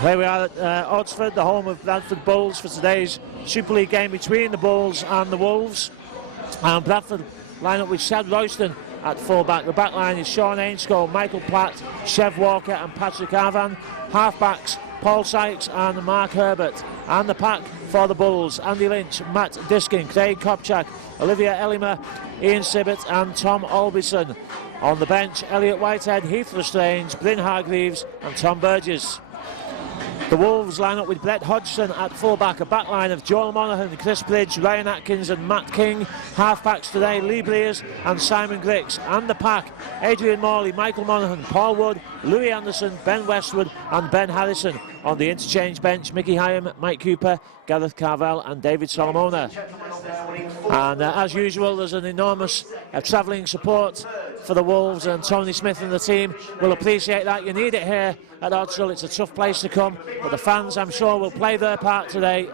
Here we are at Oxford, the home of Bradford Bulls, for today's Super League game between the Bulls and the Wolves. And Bradford line up with Shad Royston at full-back. The back line is Sean Ainscough, Michael Platt, Chev Walker and Patrick Arvan. Half-backs Paul Sykes and Mark Herbert. And the pack for the Bulls: Andy Lynch, Matt Diskin, Craig Kopchak, Olivia Ellimer, Ian Sibbett and Tom Albison. On the bench, Elliot Whitehead, Heath Lestrange, Bryn Hargreaves and Tom Burgess. The Wolves line up with Brett Hodgson at fullback, a back line of Joel Monaghan, Chris Bridge, Ryan Atkins and Matt King. Half-backs today, Lee Breers and Simon Grix. And the pack, Adrian Morley, Michael Monaghan, Paul Wood, Louis Anderson, Ben Westwood and Ben Harrison. On the interchange bench, Mickey Hyam, Mike Cooper, Gareth Carvel and David Solomona. And as usual, there's an enormous travelling support for the Wolves, and Tony Smith and the team will appreciate that. You need it here at Odsal. It's a tough place to come, but the fans, I'm sure, will play their part today.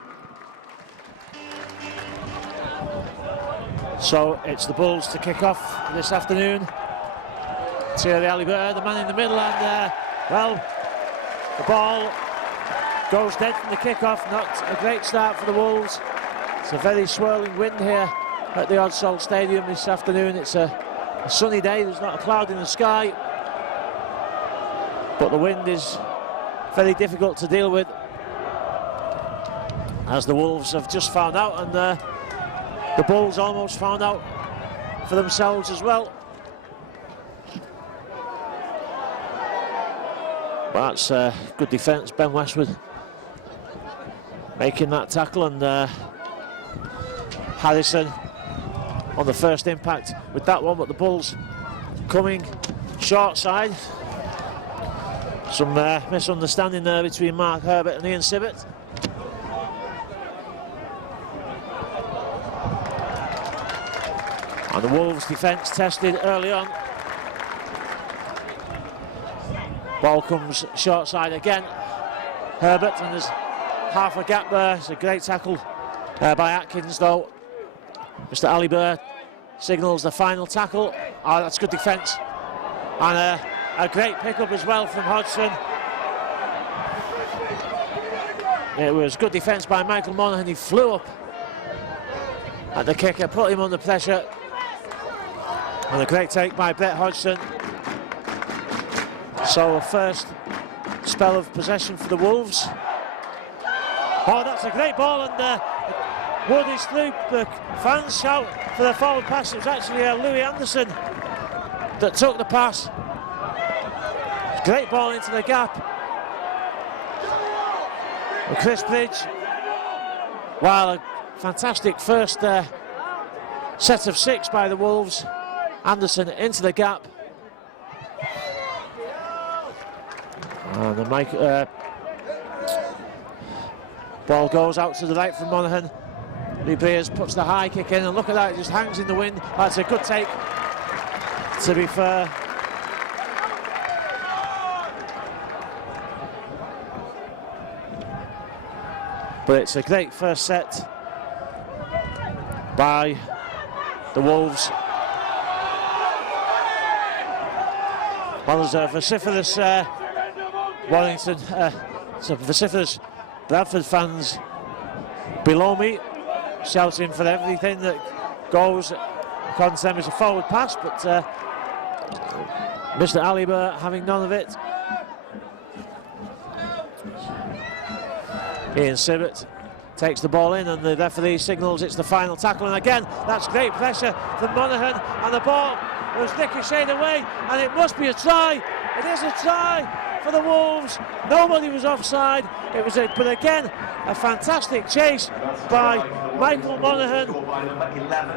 So it's the Bulls to kick off this afternoon. Thierry Alibert, the man in the middle, and well, the ball goes dead from the kick-off. Not a great start for the Wolves. It's a very swirling wind here at the Odsal Stadium this afternoon. It's a sunny day, there's not a cloud in the sky, but the wind is very difficult to deal with, as the Wolves have just found out, and the Bulls almost found out for themselves as well. But that's good defence. Ben Westwood making that tackle, and Harrison on the first impact with that one, but the Bulls coming short side. Some misunderstanding there between Mark Herbert and Ian Sibbett. And the Wolves defence tested early on. Ball comes short side again. Herbert, and there's half a gap there. It's a great tackle by Atkins though. Mr. Alibert signals the final tackle. Oh, that's good defence. And a great pickup as well from Hodgson. It was good defence by Michael Monaghan. He flew up at the kicker, put him under pressure. And a great take by Brett Hodgson. So a first spell of possession for the Wolves. Oh, that's a great ball, and Wood is through. The fans shout for the forward pass. It was actually Louis Anderson that took the pass. Great ball into the gap. And Chris Bridge, while a fantastic first set of 6 by the Wolves. Anderson into the gap. And the ball goes out to the right from Monaghan. Lee Breers puts the high kick in, and look at that, it just hangs in the wind. That's a good take, to be fair. But it's a great first set by the Wolves. Well, there's a vociferous Warrington, some vociferous Bradford fans below me, shouting for everything that goes. According to them, is a forward pass, but Mr. Alibert having none of it. Ian Sibbett takes the ball in, and the referee signals it's the final tackle, and again that's great pressure from Monaghan, and the ball was ricocheted away, and it must be a try. It is a try for the Wolves. Nobody was offside. It was but again a fantastic chase by Michael Monaghan.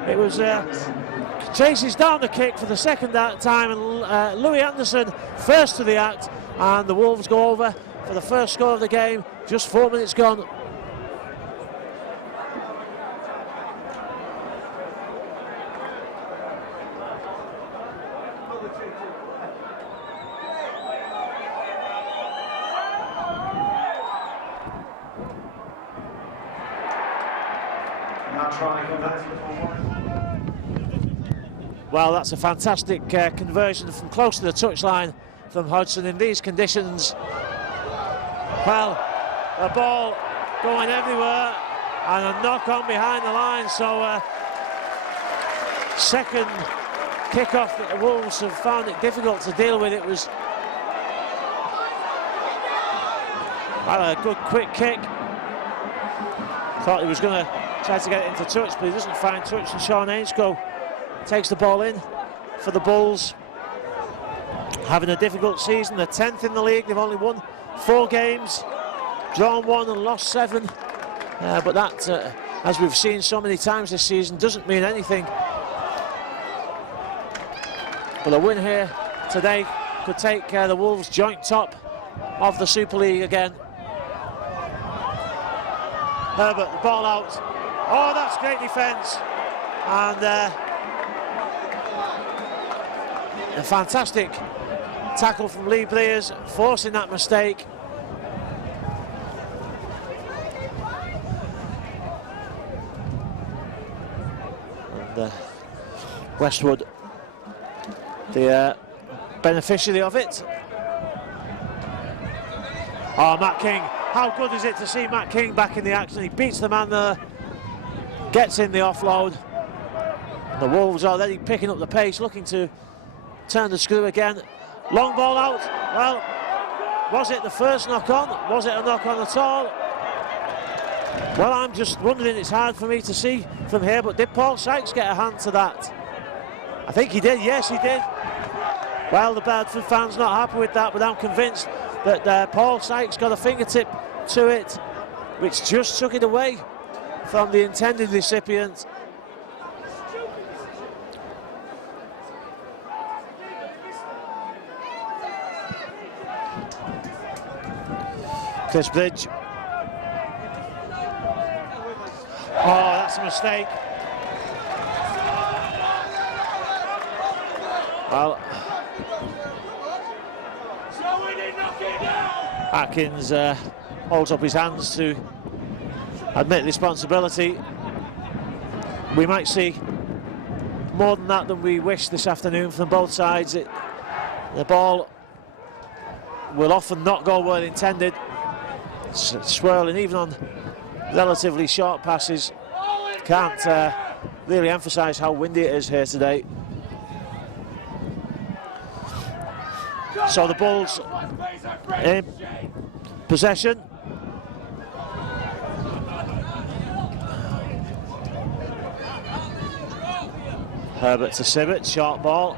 It was chases down the kick for the second time, and Louis Anderson first to the act, and the Wolves go over for the first score of the game. Just 4 minutes gone. Well, that's a fantastic conversion from close to the touchline from Hodgson in these conditions. Well, the ball going everywhere and a knock on behind the line, so second kick-off that the Wolves have found it difficult to deal with. It was a good quick kick. Thought he was going to try to get it into touch, but he doesn't find touch, and Sean Ainscough takes the ball in for the Bulls. Having a difficult season, they're 10th in the league. They've only won 4 games, drawn 1 and lost 7. But that, as we've seen so many times this season, doesn't mean anything. But a win here today could take the Wolves joint top of the Super League again. Herbert, the ball out. Oh, that's great defence. And a fantastic tackle from Lee Breers, forcing that mistake. And Westwood, the beneficiary of it. Oh, Matt King. How good is it to see Matt King back in the action? He beats the man there, gets in the offload. The Wolves already picking up the pace, looking to turn the screw again. Long ball out. Well, was it the first knock on? Was it a knock on at all? Well, I'm just wondering, it's hard for me to see from here, but did Paul Sykes get a hand to that? I think he did, yes he did. Well, the Bradford fans not happy with that, but I'm convinced that Paul Sykes got a fingertip to it, which just took it away from the intended recipient. Chris Bridge. Oh, that's a mistake. Well, Atkins holds up his hands to admit responsibility. We might see more than that than we wish this afternoon from both sides. The ball will often not go where intended, swirling even on relatively short passes. Can't really emphasise how windy it is here today. So the Bulls in possession. Herbert to Sibbett, short ball.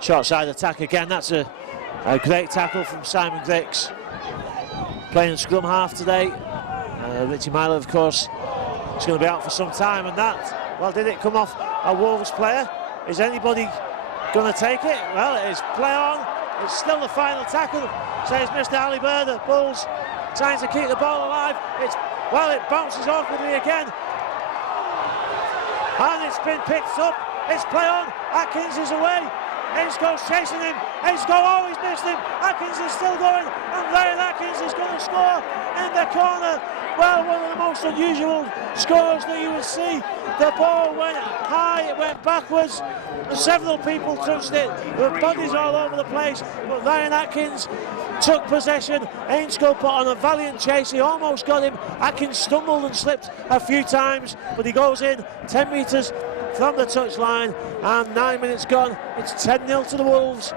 Short side attack again. That's a great tackle from Simon Grix. Playing scrum half today. Richie Myler, of course, is going to be out for some time, and that, well, did it come off a Wolves player? Is anybody going to take it? Well, it is play on. It's still the final tackle, says Mr. Ali Bird. The Bulls trying to keep the ball alive. Well, it bounces awkwardly again. And it's been picked up. It's play on. Atkins is away. Ainsco's chasing him. Ainsco always missed him. Atkins is still going. And Ryan Atkins is going to score in the corner. Well, one of the most unusual scores that you would see. The ball went high, it went backwards. Several people touched it. There were bodies all over the place. But Ryan Atkins took possession. Ainsco put on a valiant chase. He almost got him. Atkins stumbled and slipped a few times, but he goes in 10 metres from the touchline, and 9 minutes gone. It's 10-0 to the Wolves.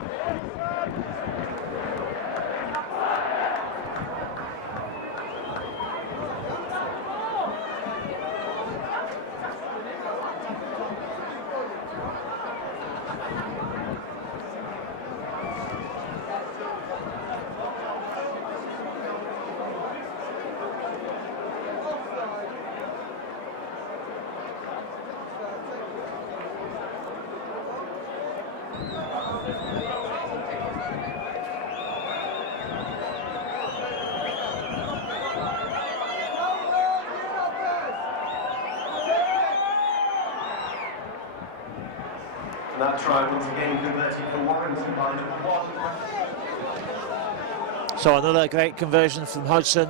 That try once again converted for Warrington by one. So another great conversion from Hodgson.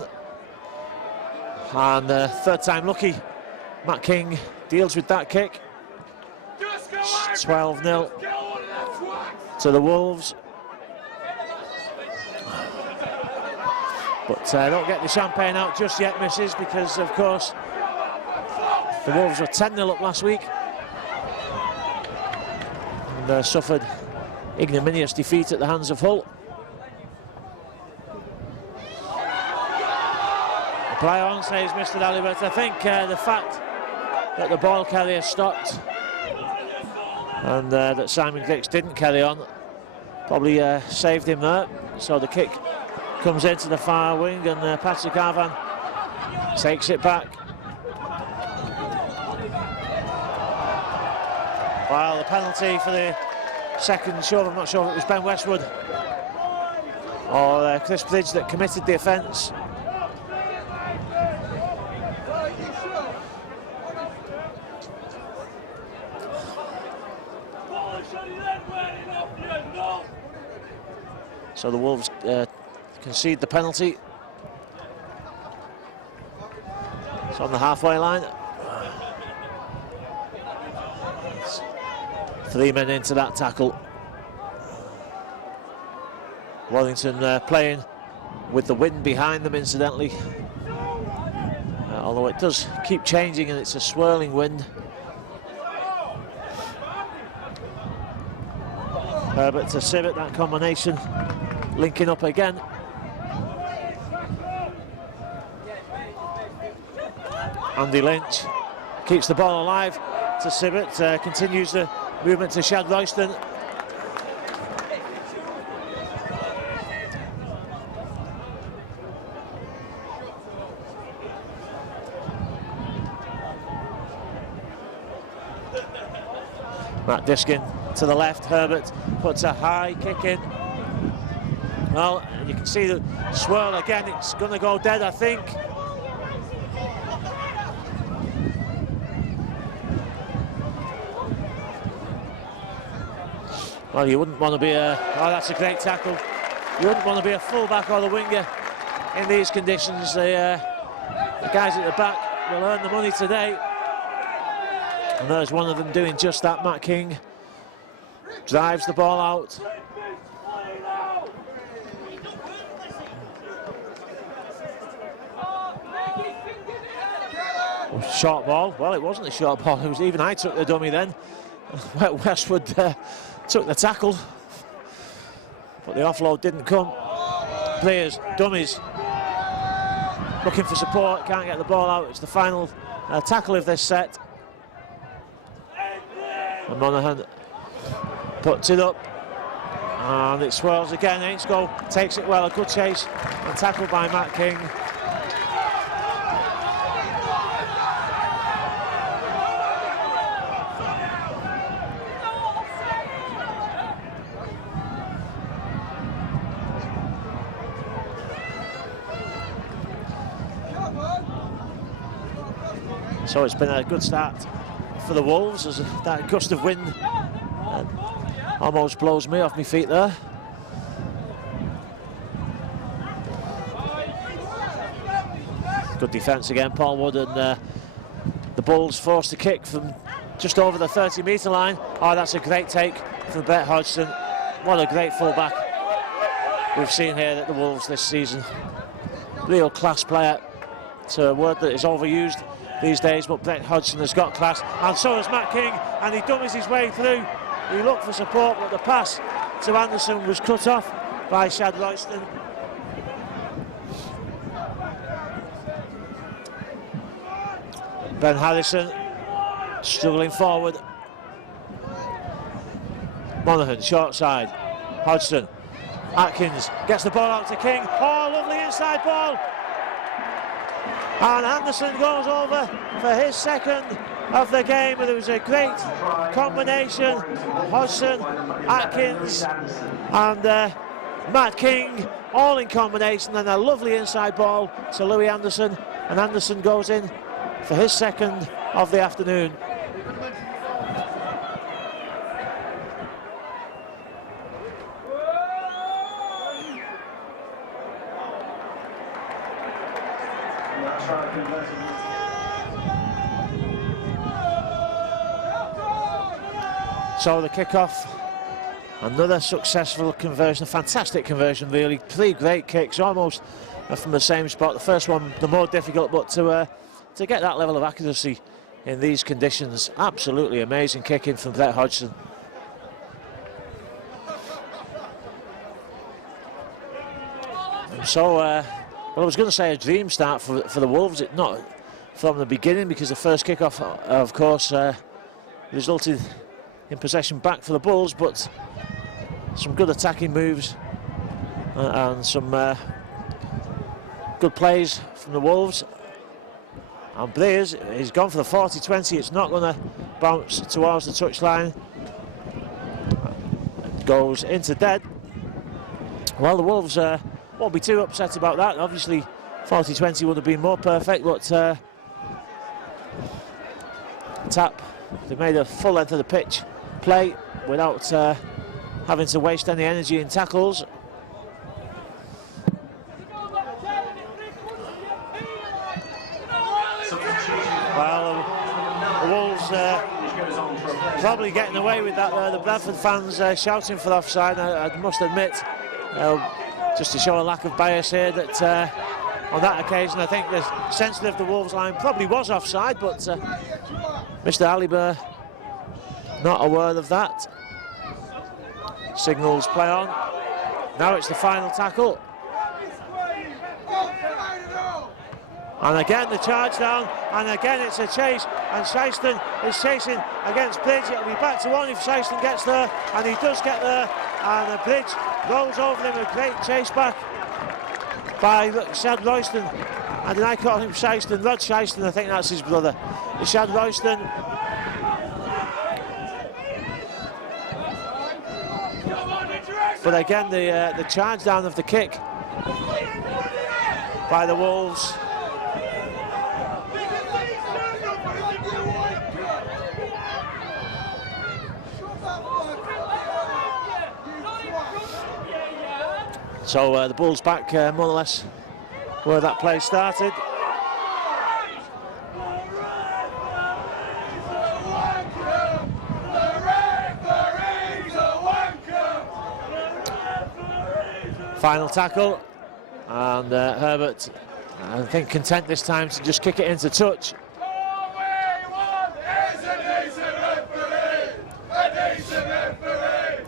And third time lucky. Matt King deals with that kick. 12-0. to the Wolves. But don't get the champagne out just yet, missus, because of course the Wolves were 10-0 up last week and suffered ignominious defeat at the hands of Hull. Play on, says Mr. Dalibert. I think the fact that the ball carrier stopped and that Simon Dix didn't carry on probably saved him there. So the kick comes into the far wing and Patrick Arvan takes it back. Well, the penalty for the second shove, I'm not sure if it was Ben Westwood or Chris Bridge that committed the offence. So the Wolves concede the penalty. It's on the halfway line. 3 men into that tackle. Warrington playing with the wind behind them, incidentally. Although it does keep changing and it's a swirling wind. Herbert to Sibbott, that combination linking up again. Andy Lynch keeps the ball alive to Sibbott, continues the movement to Shad Royston. Matt Diskin to the left, Herbert puts a high kick in. Well, you can see the swirl again, it's going to go dead, I think. Well, you wouldn't want to be a... Oh, that's a great tackle. You wouldn't want to be a full-back or the winger in these conditions. The guys at the back will earn the money today. And there's one of them doing just that, Matt King. Drives the ball out. Short ball. Well, it wasn't a short ball. It was even I took the dummy then. Westwood took the tackle, but the offload didn't come. Players, dummies, looking for support, can't get the ball out. It's the final tackle of this set. And Monaghan puts it up, and it swirls again. Ainscough takes it well, a good chase, and tackled by Matt King. So it's been a good start for the Wolves as that gust of wind almost blows me off my feet there. Good defence again, Paul Wood, and the Bulls forced a kick from just over the 30-metre line. Oh, that's a great take from Brett Hodgson. What a great full-back we've seen here at the Wolves this season. Real class player. It's a word that is overused these days, but Brett Hodgson has got class, and so has Matt King, and he dummies his way through. He looked for support, but the pass to Anderson was cut off by Shad Royston. Ben Harrison struggling forward. Monaghan, short side. Hodgson. Atkins gets the ball out to King. Oh, lovely inside ball. And Anderson goes over for his second of the game, and it was a great combination. Hodgson, Atkins and Matt King all in combination, and a lovely inside ball to Louis Anderson, and Anderson goes in for his second of the afternoon. So the kick-off Another successful conversion, a fantastic conversion really. 3 great kicks, almost from the same spot. The first one the more difficult, but to get that level of accuracy in these conditions, absolutely amazing kicking from Brett Hodgson. So, well, I was going to say a dream start for the Wolves. It not from the beginning, because the first kick-off, of course, resulted in possession back for the Bulls, but some good attacking moves and some good plays from the Wolves. And Breers, he's gone for the 40-20. It's not going to bounce towards the touchline. It goes into dead. Well, the Wolves won't be too upset about that. Obviously 40-20 would have been more perfect, but tap, they made a full length of the pitch play without having to waste any energy in tackles. Well, the Wolves probably getting away with that. The Bradford fans shouting for offside. I must admit, just to show a lack of bias here, that on that occasion I think the centre of the Wolves line probably was offside, but Mr. Aliber not aware of that. Signals play on. Now it's the final tackle. And again the charge down, and again it's a chase, and Shieston is chasing against Bridge. It'll be back to 1 if Shieston gets there, and he does get there, and the Bridge rolls over him. A great chase back by Shad Royston, and then I call him Shieston, Rod Shieston, I think that's his brother. Shad Royston. But again the charge down of the kick by the Wolves. So the Bulls back more or less where that play started. Final tackle, and Herbert, I think, content this time to just kick it into touch.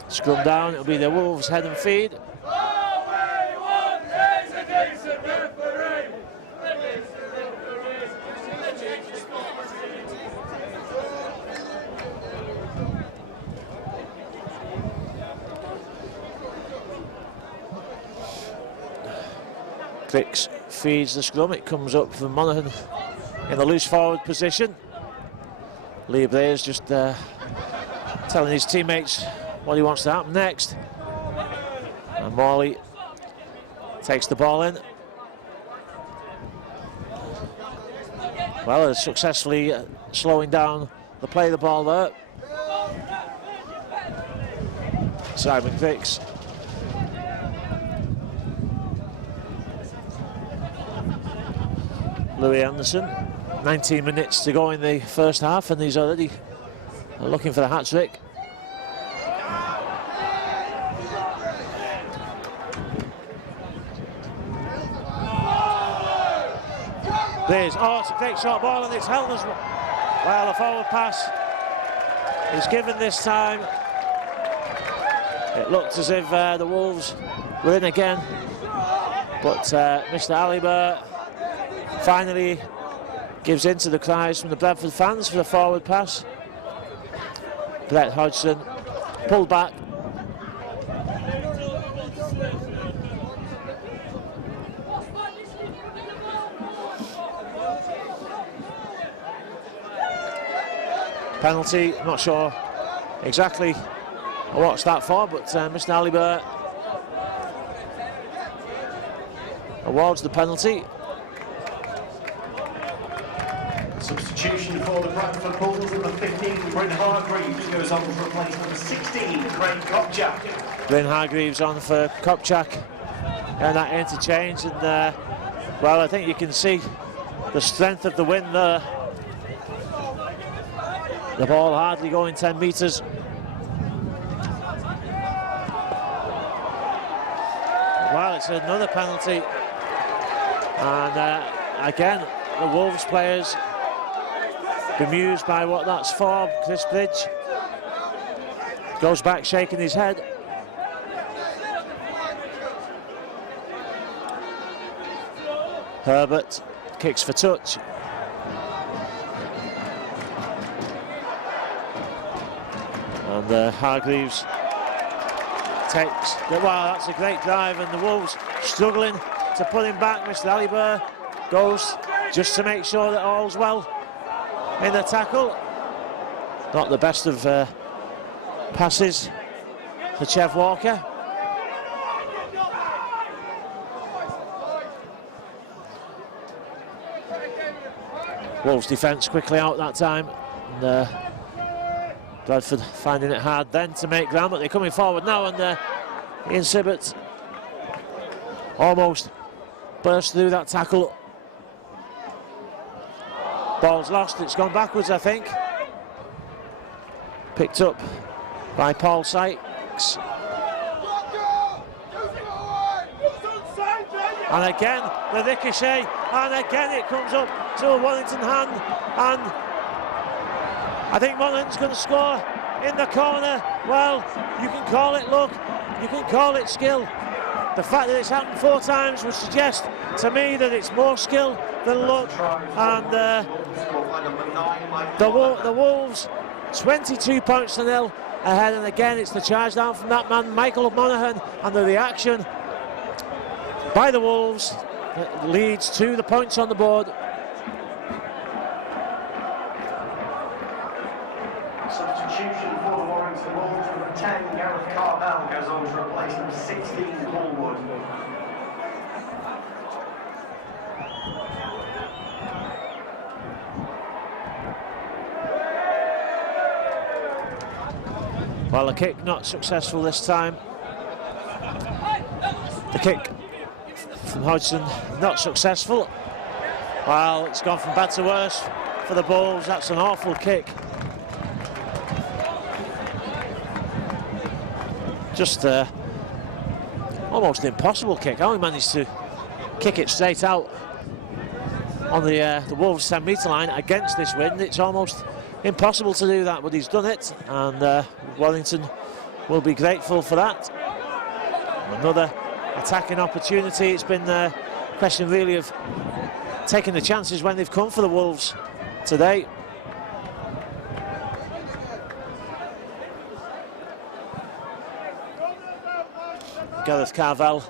Scrum down, it'll be the Wolves' head and feed. Cricks feeds the scrum. It comes up from Monaghan in the loose forward position. Lee Blair's just telling his teammates what he wants to happen next. And Morley takes the ball in. Well, successfully slowing down the play of the ball there. Simon Cricks. Louis Anderson, 19 minutes to go in the first half, and he's already looking for the hat-trick. There's, oh, it's a great short ball, and it's held as well. A forward pass is given this time. It looked as if the Wolves were in again, but Mr. Aliber finally gives in to the cries from the Bradford fans for the forward pass. Brett Hodgson pulled back. Penalty, not sure exactly what's that for, but Mr. Aliber awards the penalty. Substitution for the Bradford Bulls, number 15, Bryn Hargreaves goes on to replace number 16, Craig Kopchak. Bryn Hargreaves on for Kopchak, and that interchange, and well, I think you can see the strength of the wind there. The ball hardly going 10 metres. it's another penalty. And again, the Wolves players bemused by what that's for. Chris Bridge goes back shaking his head. Herbert kicks for touch. And Hargreaves takes wow, that's a great drive, and the Wolves struggling to put him back. Mr. Alibert goes just to make sure that all's well in the tackle. Not the best of passes for Chev Walker. Wolves defence quickly out that time. And, Bradford finding it hard then to make ground, but they're coming forward now, and Ian Sibbett almost burst through that tackle. Ball's lost, it's gone backwards, I think. Picked up by Paul Sykes. And again, the ricochet, and again it comes up to a Warrington hand, and I think Monaghan's going to score in the corner. Well, you can call it luck, you can call it skill. The fact that it's happened 4 times would suggest to me that it's more skill than luck. And the Wolves 22 points to 0 ahead, and again it's the charge down from that man Michael Monaghan, and the reaction by the Wolves that leads to the points on the board. Substitution for the Warrington Wolves. Number 10, Gareth Carvel, goes on to replace number 16, Cornwood. Well, the kick not successful this time. The kick from Hodgson not successful. Well, it's gone from bad to worse for the Bulls. That's an awful kick. Just almost an impossible kick. How he managed to kick it straight out on the Wolves 10-metre line against this wind. It's almost impossible to do that, but he's done it, and Warrington will be grateful for that. Another attacking opportunity. It's been a question really of taking the chances when they've come for the Wolves today. Gareth Carvel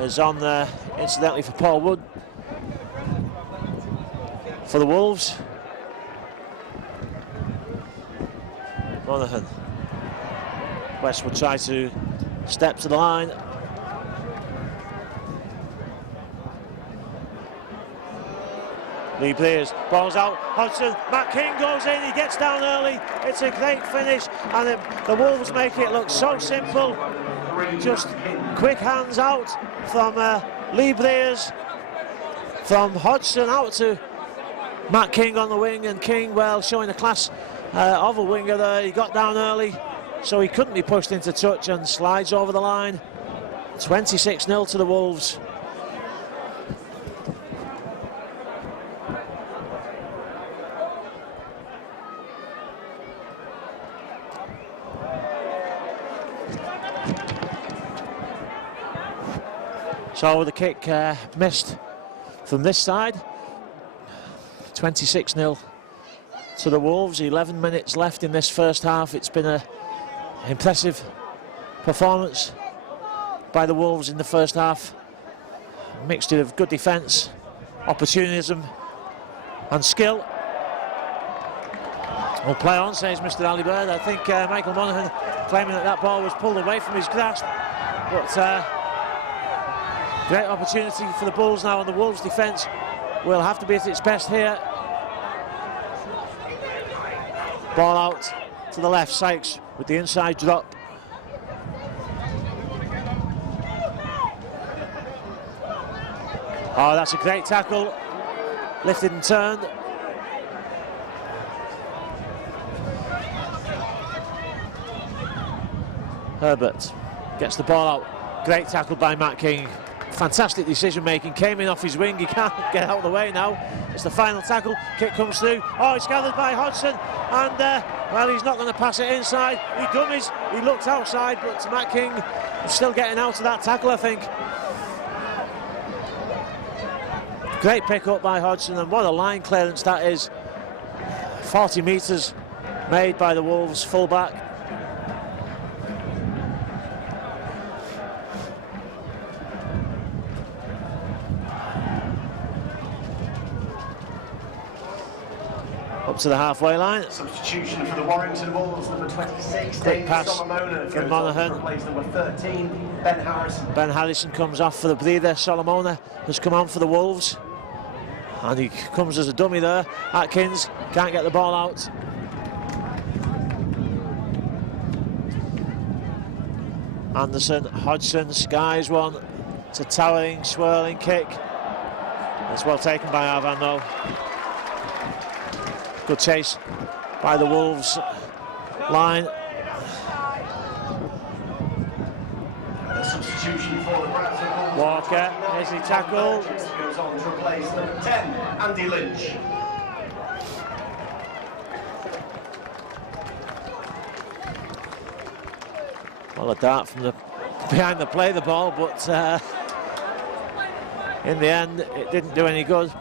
is on there, incidentally, for Paul Wood for the Wolves. Monaghan. West will try to step to the line. Lee Blears, ball's out, Hodgson, Matt King goes in, he gets down early, it's a great finish, and the Wolves make it look so simple. Just quick hands out from Lee Blears, from Hodgson out to Matt King on the wing, and King, well, showing the class of a winger there. He got down early, so he couldn't be pushed into touch, and slides over the line. 26-0 to the Wolves. So the kick missed from this side. 26-0 to the Wolves. 11 minutes left in this first half. It's been an impressive performance by the Wolves in the first half. A mixture of good defence, opportunism and skill. We'll play on, says Mr. Alibert. I think Michael Monaghan claiming that ball was pulled away from his grasp, but great opportunity for the Bulls now, and the Wolves defence will have to be at its best here. Ball out to the left, Sykes with the inside drop. Oh, that's a great tackle. Lifted and turned. Herbert gets the ball out. Great tackle by Matt King. fantastic decision making, came in off his wing, he can't get out of the way now. It's the final tackle, kick comes through, oh, it's gathered by Hodgson, and well, he's not going to pass it inside, he dummies, he looked outside, but Matt King is still getting out of that tackle, I think. Great pick up by Hodgson, and what a line clearance that is. 40 metres made by the Wolves fullback. Up to the halfway line. Substitution for the Warrington Wolves, number 26, Quick Dave pass Solomona from goes Monaghan. on to replace number 13, Ben Harrison. Ben Harrison comes off for the breather. Solomona has come on for the Wolves. And he comes as a dummy there. Atkins can't get the ball out. Anderson, Hodgson, skies one. It's a towering, swirling kick. It's well taken by Arvan though. Good chase by the Wolves line. A substitution for the Bradford Bulls. Walker, is he tackled? Goes on to replace number 10, Andy Lynch. Well, a dart from the behind the play the ball, but in the end it didn't do any good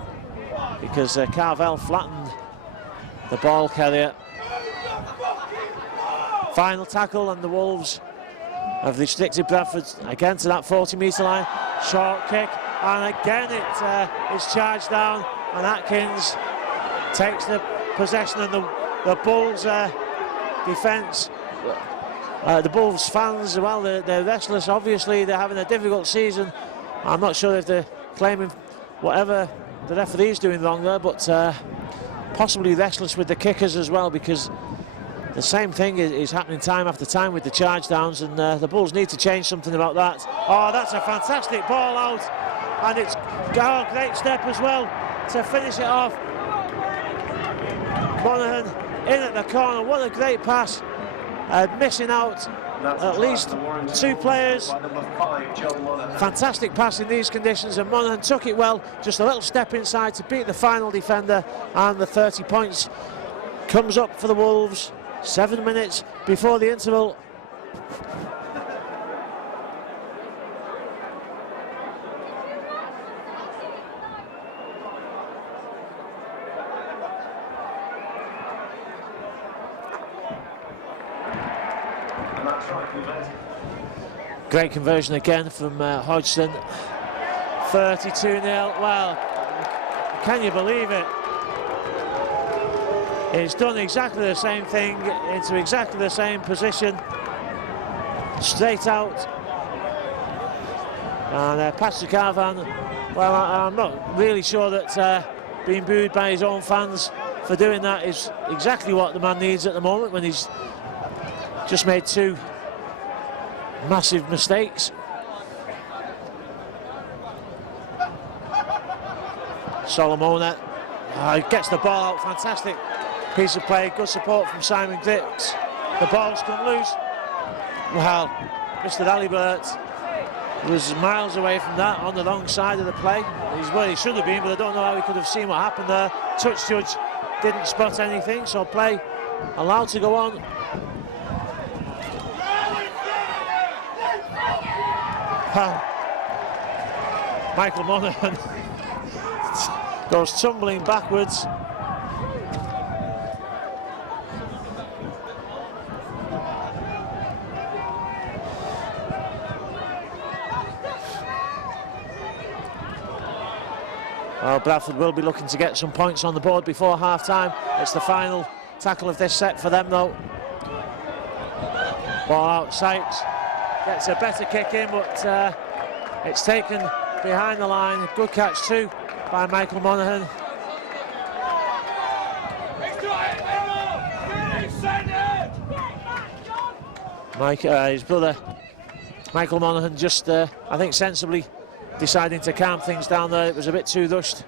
because Carvel flattened the ball carrier. Final tackle, and the Wolves have restricted Bradford again to that 40-metre line. Short kick, and again it is charged down, and Atkins takes the possession, and the Bulls defence. The Bulls fans, well, they're restless. Obviously, they're having a difficult season. I'm not sure if they're claiming whatever the referee's doing wrong there, but possibly restless with the kickers as well, because the same thing is happening time after time with the charge downs, and the Bulls need to change something about that. Oh, that's a fantastic ball out, and it's a great step as well to finish it off. Monaghan in at the corner, what a great pass. Missing out at least two players. Fantastic pass in these conditions, and Monaghan took it well. Just a little step inside to beat the final defender, and the 30 points comes up for the Wolves 7 minutes before the interval. Great conversion again from Hodgson. 32-0. Well, can you believe it? It's done exactly the same thing into exactly the same position. Straight out. And Patrick Arvan, well, I'm not really sure that being booed by his own fans for doing that is exactly what the man needs at the moment, when he's just made two massive mistakes. Solomona gets the ball out, fantastic piece of play, good support from Simon Dix. The ball's come loose. Well, Mr. Alibert was miles away from that, on the wrong side of the play. He's where he should have been, but I don't know how he could have seen what happened there. Touch judge didn't spot anything, so play allowed to go on. Michael Monaghan goes tumbling backwards. Well, Bradford will be looking to get some points on the board before half-time. It's the final tackle of this set for them, though. Ball out, Sykes gets a better kick in, but it's taken behind the line. Good catch too by Michael Monaghan. His brother Michael Monaghan just, I think, sensibly deciding to calm things down there. It was a bit too rushed.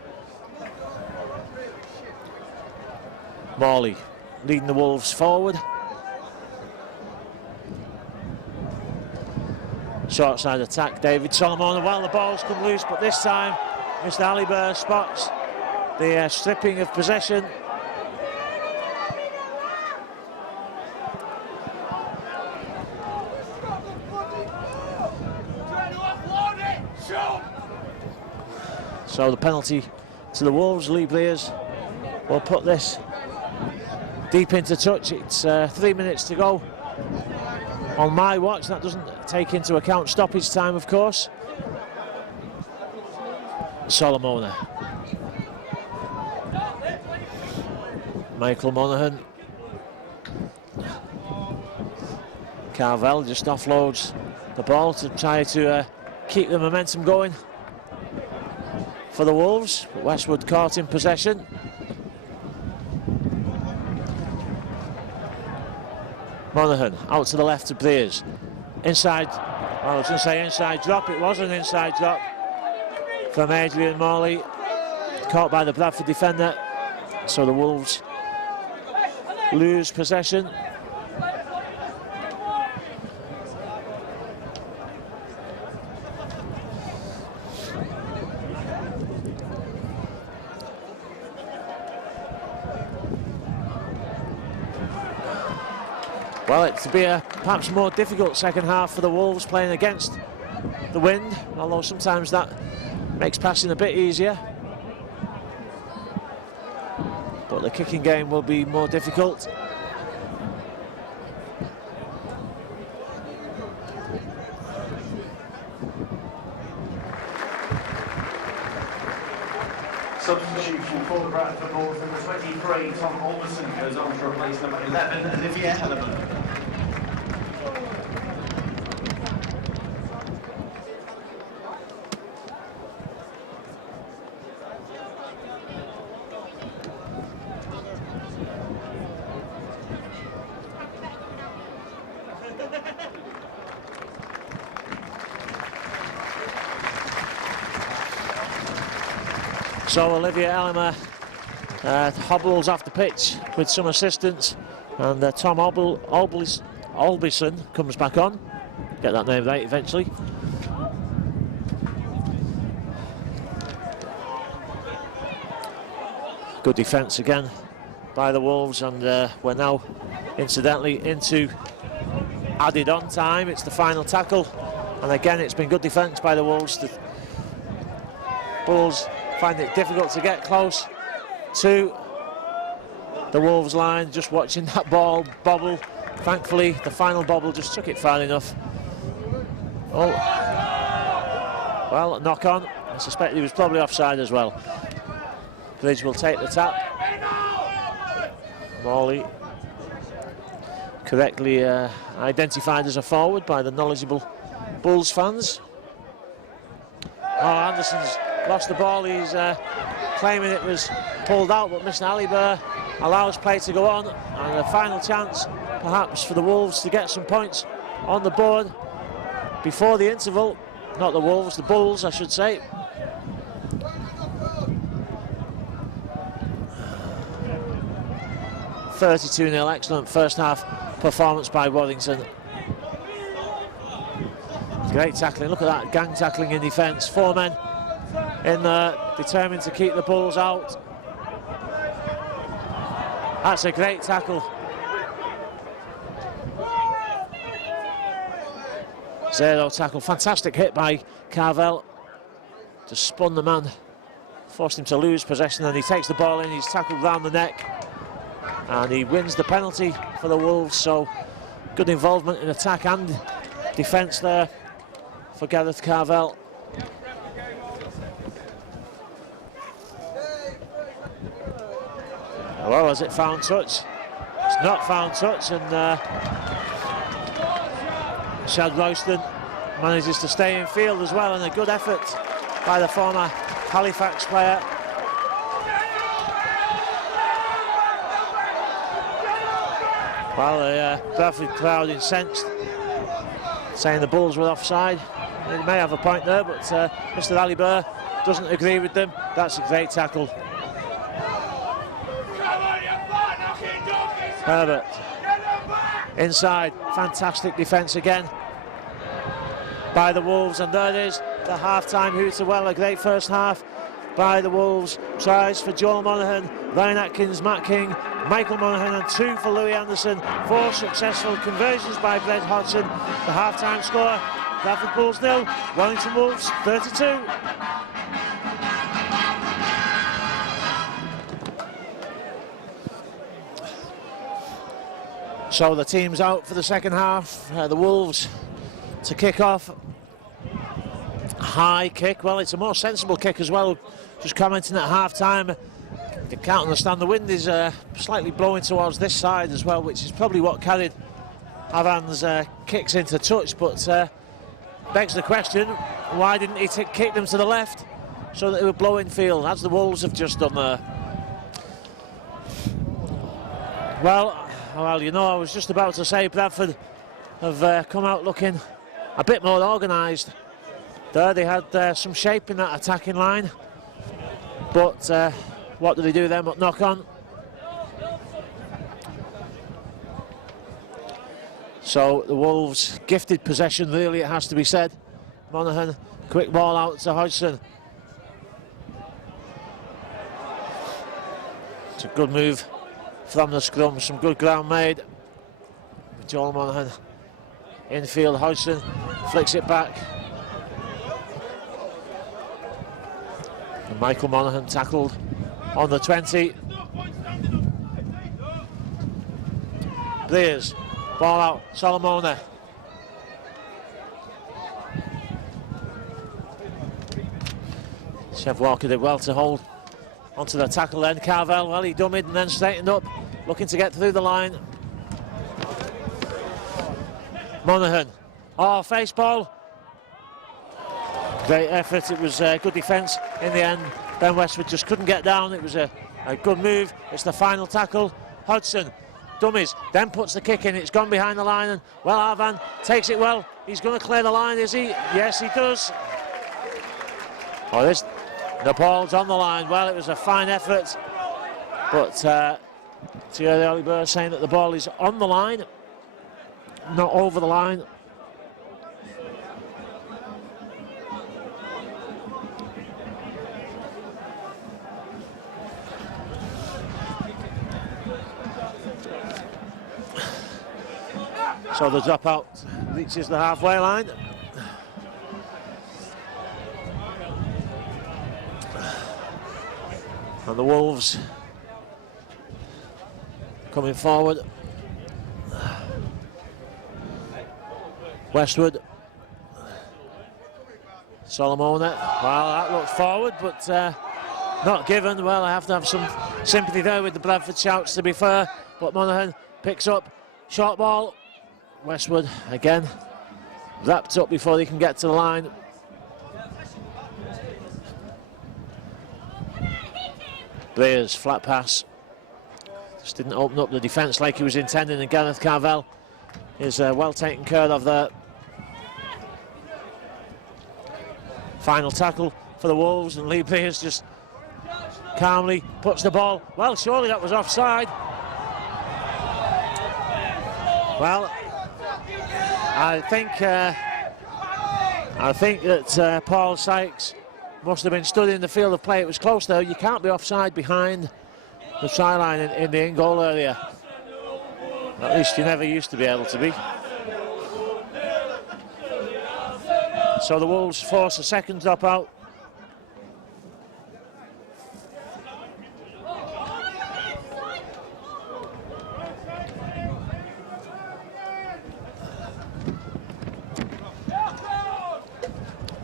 Morley leading the Wolves forward. short side attack. David Solomon, well, the ball's come loose, but this time Mr. Alibert spots the stripping of possession. So the penalty to the Wolves. Lee Blears will put this deep into touch. It's 3 minutes to go on my watch. That doesn't take into account stoppage time, of course. Solomona. Michael Monaghan. Carvel just offloads the ball to try to keep the momentum going for the Wolves. But Westwood caught in possession. Monaghan out to the left to Blears. Inside, well, I was going to say inside drop. It was an inside drop from Adrian Morley, caught by the Bradford defender. So the Wolves lose possession. Well, it's to be a perhaps more difficult second half for the Wolves, playing against the wind, although sometimes that makes passing a bit easier. But the kicking game will be more difficult. Substitution for the Bradford Bulls, number 23, Tom Alderson, goes on to replace number 11, Olivier Ellerman. So Olivier Ellerman hobbles off the pitch with some assistance, and Tom Albison comes back on. Get that name right eventually. Good defence again by the Wolves, and we're now incidentally into added on time. It's the final tackle, and again it's been good defence by the Wolves. The Bulls find it difficult to get close to the Wolves line. Just watching that ball bobble. Thankfully the final bobble just took it far enough. Oh, well, knock on. I suspect he was probably offside as well. Bridge will take the tap. Morley correctly identified as a forward by the knowledgeable Bulls fans. Oh, Anderson's lost the ball. He's claiming it was pulled out, but Mr. Alibert allows play to go on, and a final chance perhaps for the Wolves to get some points on the board before the interval. Not the Wolves, the Bulls I should say. (32-0), excellent first half performance by Warrington. Great tackling, look at that gang tackling in defence. 4 men in there, determined to keep the Bulls out. That's a great tackle. Zero tackle, fantastic hit by Carvel. Just spun the man, forced him to lose possession, and he takes the ball in, he's tackled round the neck, and he wins the penalty for the Wolves. So good involvement in attack and defence there for Gareth Carvel. Well, has it found touch? It's not found touch, and Shad Royston manages to stay in field as well, and a good effort by the former Halifax player. Well, the Bradford crowd incensed, saying the Bulls were offside. They may have a point there, but Mr. Alibert doesn't agree with them. That's a great tackle. Herbert inside, fantastic defence again. by the Wolves, and there it is, the half-time hooter. Well, a great first half by the Wolves. Tries for Joel Monaghan, Ryan Atkins, Matt King, Michael Monaghan, and 2 for Louis Anderson. 4 successful conversions by Brett Hodgson. The half-time score, Bradford Bulls 0, Warrington Wolves 32. So the team's out for the second half. The Wolves to kick off. High kick. Well, it's a more sensible kick as well. Just commenting at half-time, you can't understand the wind is slightly blowing towards this side as well, which is probably what carried Avan's kicks into touch. But begs the question, why didn't he kick them to the left so that they would blow in field, as the Wolves have just done there? Well, you know, I was just about to say Bradford have come out looking a bit more organised. There they had some shape in that attacking line, but what did they do then but knock on? So the Wolves gifted possession, really, it has to be said. Monaghan, quick ball out to Hodgson. It's a good move from the scrum, some good ground made. Joel Monaghan infield, Hodgson flicks it back. And Michael Monaghan tackled on the 20. Blears, ball out, Solomona. Chev Walker did well to hold onto the tackle then. Carvel, well, he dummied and then straightened up, looking to get through the line. Monaghan, face ball. Great effort, it was good defence in the end. Ben Westwood just couldn't get down, it was a good move. It's the final tackle. Hodgson dummies, then puts the kick in, it's gone behind the line, and well, Arvan takes it well. He's going to clear the line, is he? Yes, he does. The ball's on the line. Well, it was a fine effort, but Thierry Oliver saying that the ball is on the line, not over the line. So the dropout reaches the halfway line. And the Wolves coming forward. Westwood. Solomona. Well, that looks forward, but not given. Well, I have to have some sympathy there with the Bradford shouts, to be fair. But Monaghan picks up. Short ball. Westwood again. Wrapped up before they can get to the line. Blears, flat pass. Just didn't open up the defence like he was intending, and Gareth Carvel is well taken care of there. Final tackle for the Wolves, and Lee Blears just calmly puts the ball. Well, surely that was offside. Well, I think that Paul Sykes must have been stood in the field of play. It was close though. You can't be offside behind the try line in the in-goal area. At least you never used to be able to be. So the Wolves force a second dropout.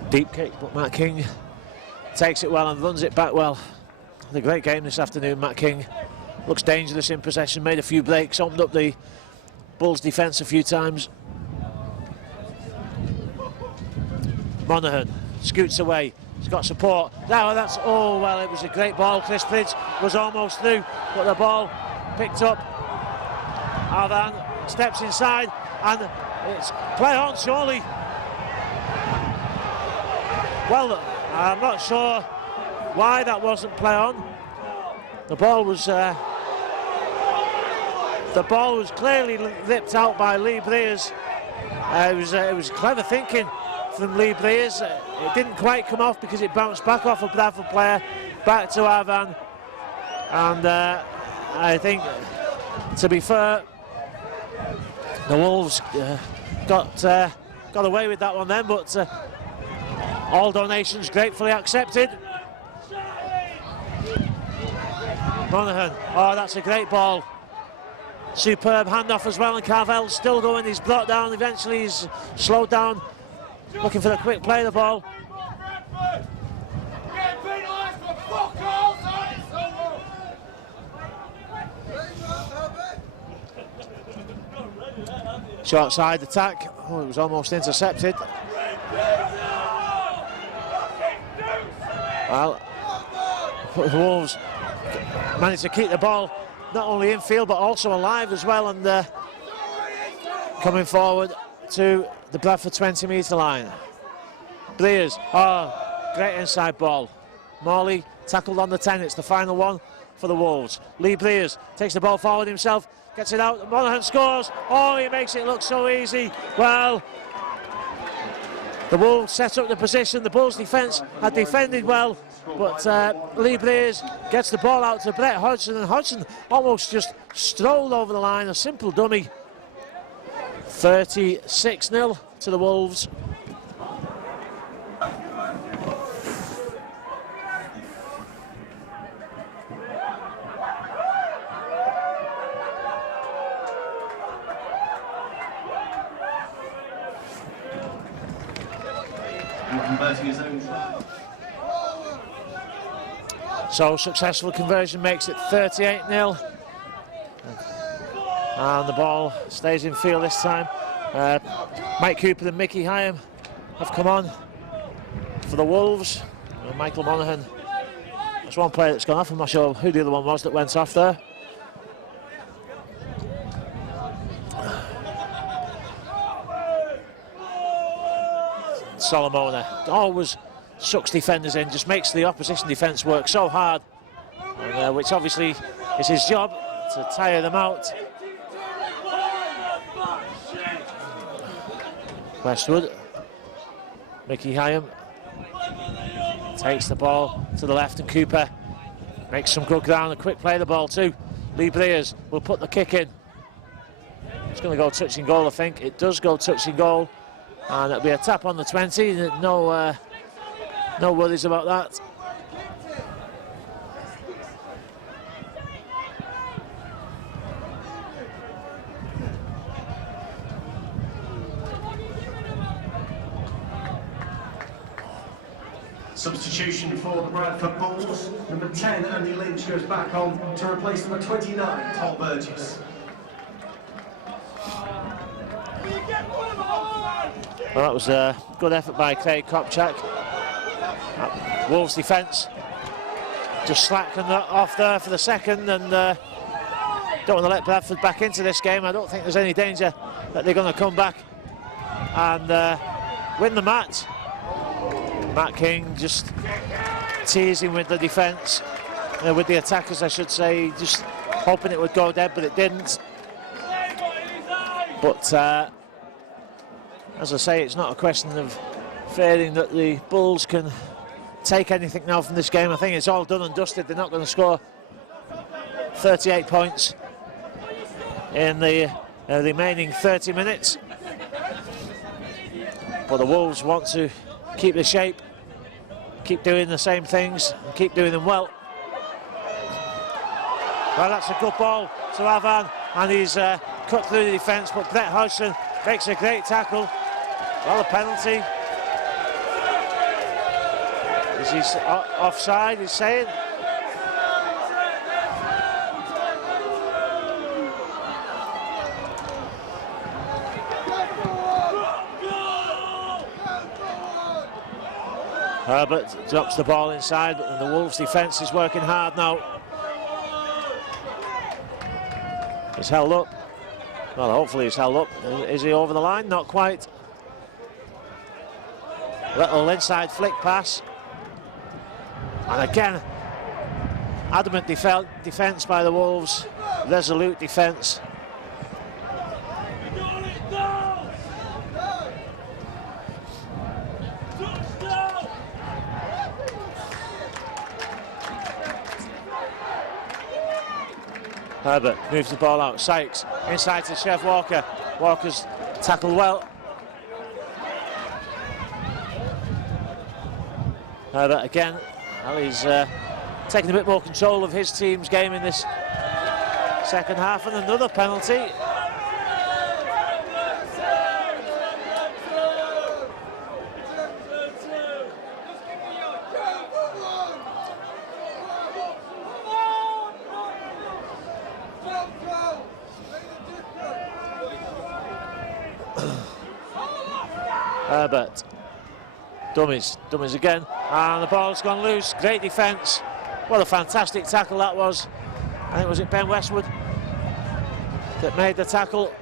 Deep kick, but Matt King takes it well and runs it back well. Had a great game this afternoon, Matt King. Looks dangerous in possession, made a few breaks, opened up the Bulls' defence a few times. Monaghan scoots away, he's got support. Well, it was a great ball. Chris Pridge was almost through, but the ball picked up. Arvan steps inside, and it's play on, surely. Well, I'm not sure why that wasn't play on. The ball was clearly ripped out by Lee Blears. It was clever thinking from Lee Breers. It didn't quite come off because it bounced back off a Bradford player, back to Arvan. And I think, to be fair, the Wolves got away with that one then, but all donations gratefully accepted. Monaghan, oh, that's a great ball. Superb handoff as well, and Carvel's still going. He's brought down, eventually he's slowed down, looking for the quick play of the ball. Short side attack, oh, it was almost intercepted. Well, the Wolves managed to keep the ball not only infield but also alive as well, and coming forward to the Bradford 20-metre line. Breers, oh, great inside ball. Morley tackled on the 10, it's the final one for the Wolves. Lee Breers takes the ball forward himself, gets it out, Monaghan scores. Oh, he makes it look so easy. Well, the Wolves set up the position, the Bulls' defence had defended well, but Lee Breers gets the ball out to Brett Hodgson, and Hodgson almost just strolled over the line, a simple dummy. 36-0 to the Wolves. So successful conversion makes it 38-0. And the ball stays in field this time. Mike Cooper and Mickey Hyam have come on for the Wolves. And Michael Monaghan, that's one player that's gone off. I'm not sure who the other one was that went off there. Solomona always sucks defenders in, just makes the opposition defence work so hard, and, which obviously is his job, to tire them out. Westwood, Mickey Hyam takes the ball to the left, and Cooper makes some good ground, a quick play of the ball too. Lee Breers will put the kick in. It's going to go touching goal, I think. It does go touching goal, and it'll be a tap on the 20. No worries about that. Substitution for the Bradford Bulls. Number 10, Andy Lynch, goes back on to replace number 29, Tom Burgess. Well, that was a good effort by Craig Kopchak. Wolves' defence just slackened off there for the second, and don't want to let Bradford back into this game. I don't think there's any danger that they're going to come back and win the match. Matt King just teasing with the defence, with the attackers I should say, just hoping it would go dead, but it didn't. But as I say, it's not a question of fearing that the Bulls can take anything now from this game. I think it's all done and dusted. They're not going to score 38 points in the remaining 30 minutes. But the Wolves want to keep the shape, keep doing the same things, and keep doing them well. Well, that's a good ball to Avan, and he's cut through the defence, but Brett Hodgson makes a great tackle. Well, a penalty. Is he offside, he's saying? Herbert drops the ball inside, but the Wolves' defence is working hard now. It's held up. Well, hopefully it's held up. Is he over the line? Not quite. Little inside flick pass. And again, adamant defence by the Wolves. Resolute defence. Herbert moves the ball out. Sykes inside to Chev Walker. Walker's tackled well. Herbert again. Well, he's taking a bit more control of his team's game in this second half, and another penalty. Herbert, dummies again, and the ball's gone loose. Great defence. What a fantastic tackle that was. I think was it Ben Westwood that made the tackle,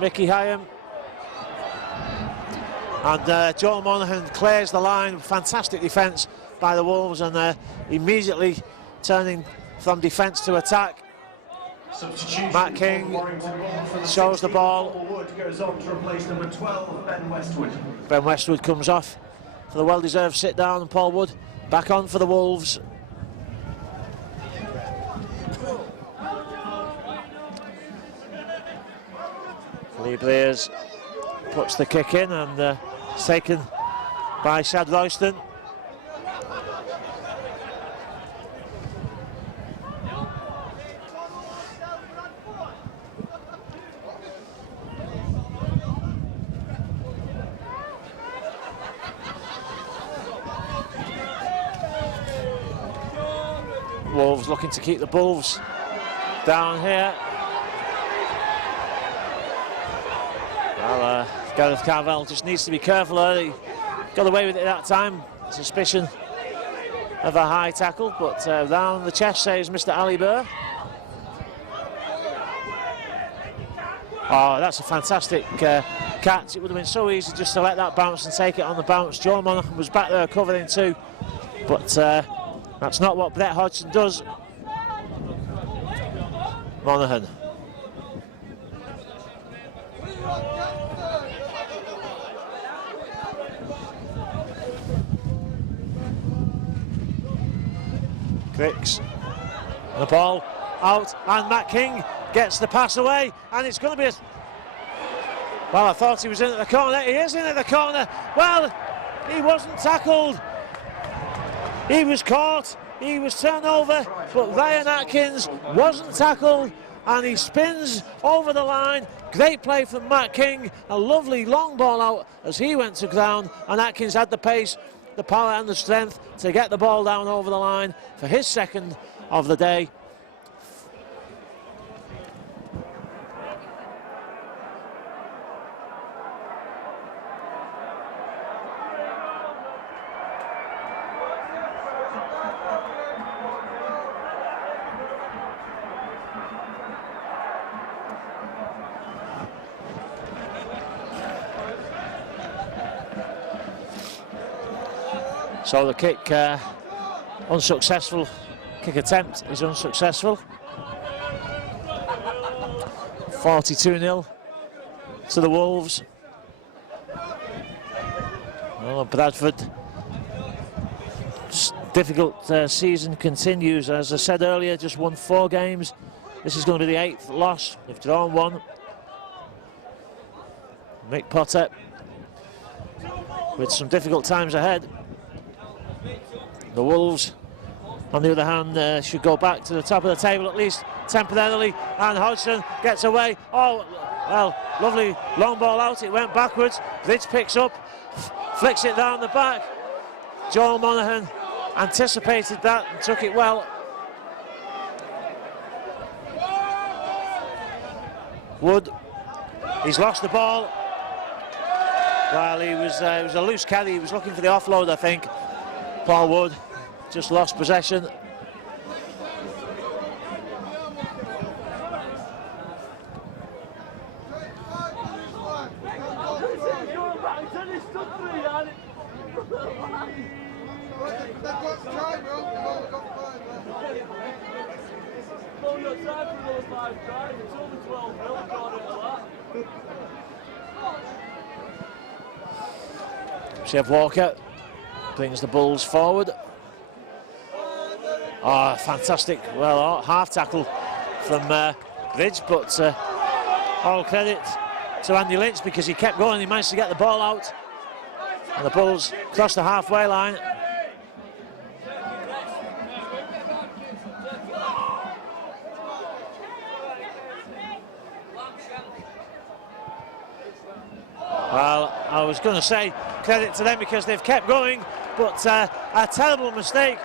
Mickey Hyam. And Joel Monaghan clears the line. Fantastic defence by the Wolves, and immediately turning from defence to attack. Matt King shows the ball. Wood goes on to replace number 12, Ben Westwood. Ben Westwood comes off for the well-deserved sit down, and Paul Wood back on for the Wolves. Lee Blears puts the kick in, and it's taken by Shad Royston. Wolves looking to keep the Bulls down here. Well, Gareth Carvel just needs to be careful there. He got away with it at that time. Suspicion of a high tackle, but round the chest says Mr. Ali Burr. Oh, that's a fantastic catch. It would have been so easy just to let that bounce and take it on the bounce. Joel Monaghan was back there covering too, but that's not what Brett Hodgson does. Monaghan. Griggs. The ball out, and Matt King gets the pass away, and it's going to be a... Well, I thought he was in at the corner. He is in at the corner. Well, he wasn't tackled. He was caught. He was turned over, but Ryan Atkins wasn't tackled, and he spins over the line. Great play from Matt King. A lovely long ball out as he went to ground, and Atkins had the pace, the power and the strength to get the ball down over the line for his second of the day. So the kick unsuccessful. Kick attempt is unsuccessful. 42-0 to the Wolves. Well, Bradford, difficult season continues. As I said earlier, just won 4 games. This is going to be the 8th loss. They've drawn 1. Mick Potter with some difficult times ahead. The Wolves, on the other hand, should go back to the top of the table at least temporarily, and Hodgson gets away. Oh, well, lovely long ball out. It went backwards. Bridge picks up, flicks it down the back. Joel Monaghan anticipated that and took it well. Wood, he's lost the ball. Well, it was a loose carry. He was looking for the offload, I think. Paul Wood just lost possession. Chev Walker brings the Bulls forward. Oh, fantastic. Well, half tackle from Bridge, but all credit to Andy Lynch because he kept going, he managed to get the ball out, and the Bulls crossed the halfway line. Well, I was going to say credit to them because they've kept going, but a terrible mistake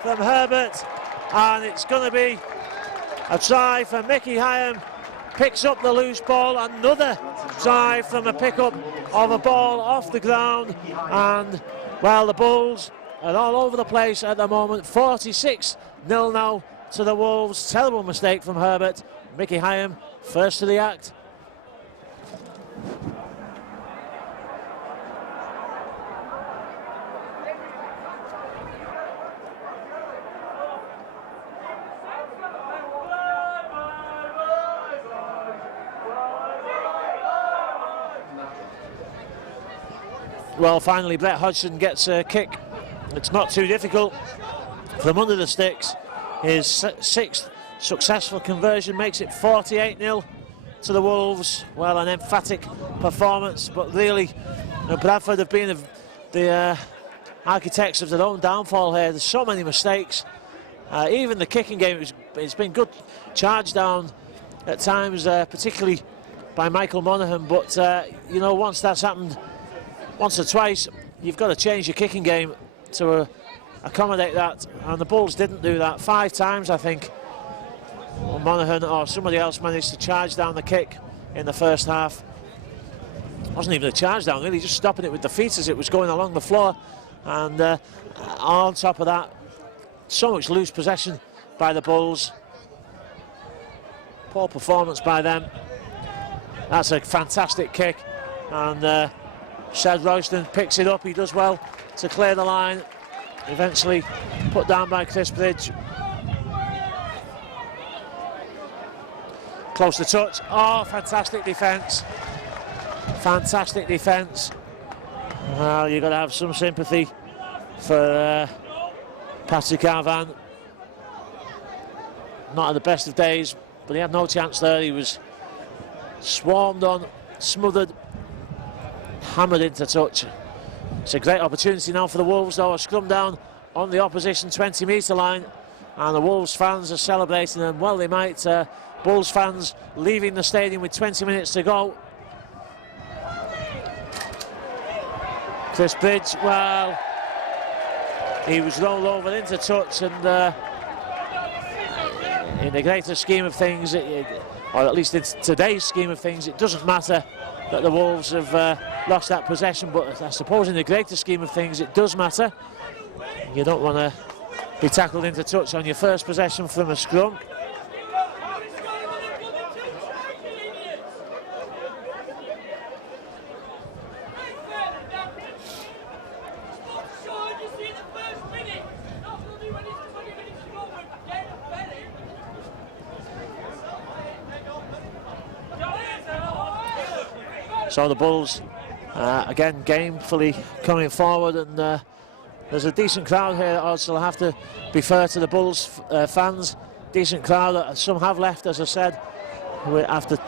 from Herbert, and it's going to be a try for Mickey Hyam. Picks up the loose ball, another try from a pickup of a ball off the ground, and well, the Bulls are all over the place at the moment. 46-0 now to the Wolves. Terrible mistake from Herbert. Mickey Hyam first to the act. Well, finally Brett Hodgson gets a kick. It's not too difficult from under the sticks. His sixth successful conversion makes it 48-0 to the Wolves. Well, an emphatic performance, but really Bradford have been the architects of their own downfall here. There's so many mistakes. Even the kicking game, it's been good charge down at times, particularly by Michael Monaghan, but you know, once that's happened once or twice, you've got to change your kicking game to accommodate that, and the Bulls didn't do that. 5 times, I think, Monaghan or somebody else managed to charge down the kick in the first half. It wasn't even a charge down, really, just stopping it with the feet as it was going along the floor, and on top of that, so much loose possession by the Bulls. Poor performance by them. That's a fantastic kick, and Shad Royston picks it up. He does well to clear the line. Eventually put down by Chris Bridge. Close to touch. Oh, fantastic defence. Fantastic defence. Well, you've got to have some sympathy for Patrick Arvan. Not at the best of days, but he had no chance there. He was swarmed on, smothered, hammered into touch. It's a great opportunity now for the Wolves, though. A scrum down on the opposition 20-metre line, and the Wolves fans are celebrating, and well, they might. Bulls fans leaving the stadium with 20 minutes to go. Chris Bridge, well, he was rolled over into touch, and in the greater scheme of things, or at least in today's scheme of things, it doesn't matter that the Wolves have lost that possession, but I suppose in the greater scheme of things it does matter. You don't want to be tackled into touch on your first possession from a scrum. So the Bulls, again, gamefully coming forward, and there's a decent crowd here. Also, I have to be fair to the Bulls fans. Decent crowd. Some have left, as I said. After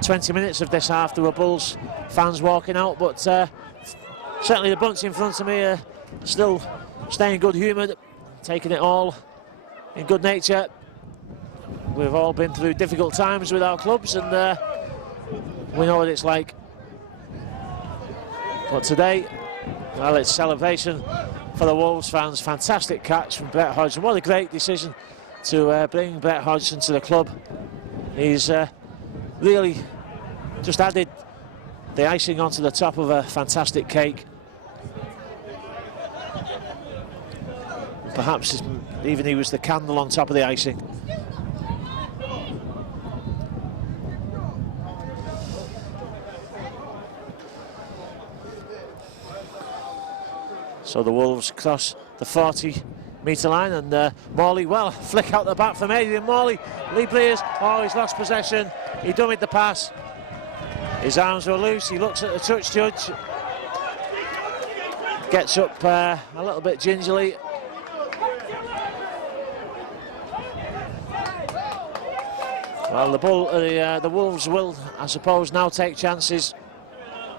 20 minutes of this half, there were Bulls fans walking out, but certainly the bunch in front of me are still staying good-humoured, taking it all in good nature. We've all been through difficult times with our clubs, and we know what it's like. But today, well, it's celebration for the Wolves fans. Fantastic catch from Brett Hodgson. What a great decision to bring Brett Hodgson to the club. He's really just added the icing onto the top of a fantastic cake. Perhaps even he was the candle on top of the icing. So the Wolves cross the 40-metre line, and Morley, well, flick out the back from Adrian Morley. Lee Blears, oh, he's lost possession. He dummied the pass. His arms were loose. He looks at the touch judge. Gets up a little bit gingerly. Well, the Wolves will, I suppose, now take chances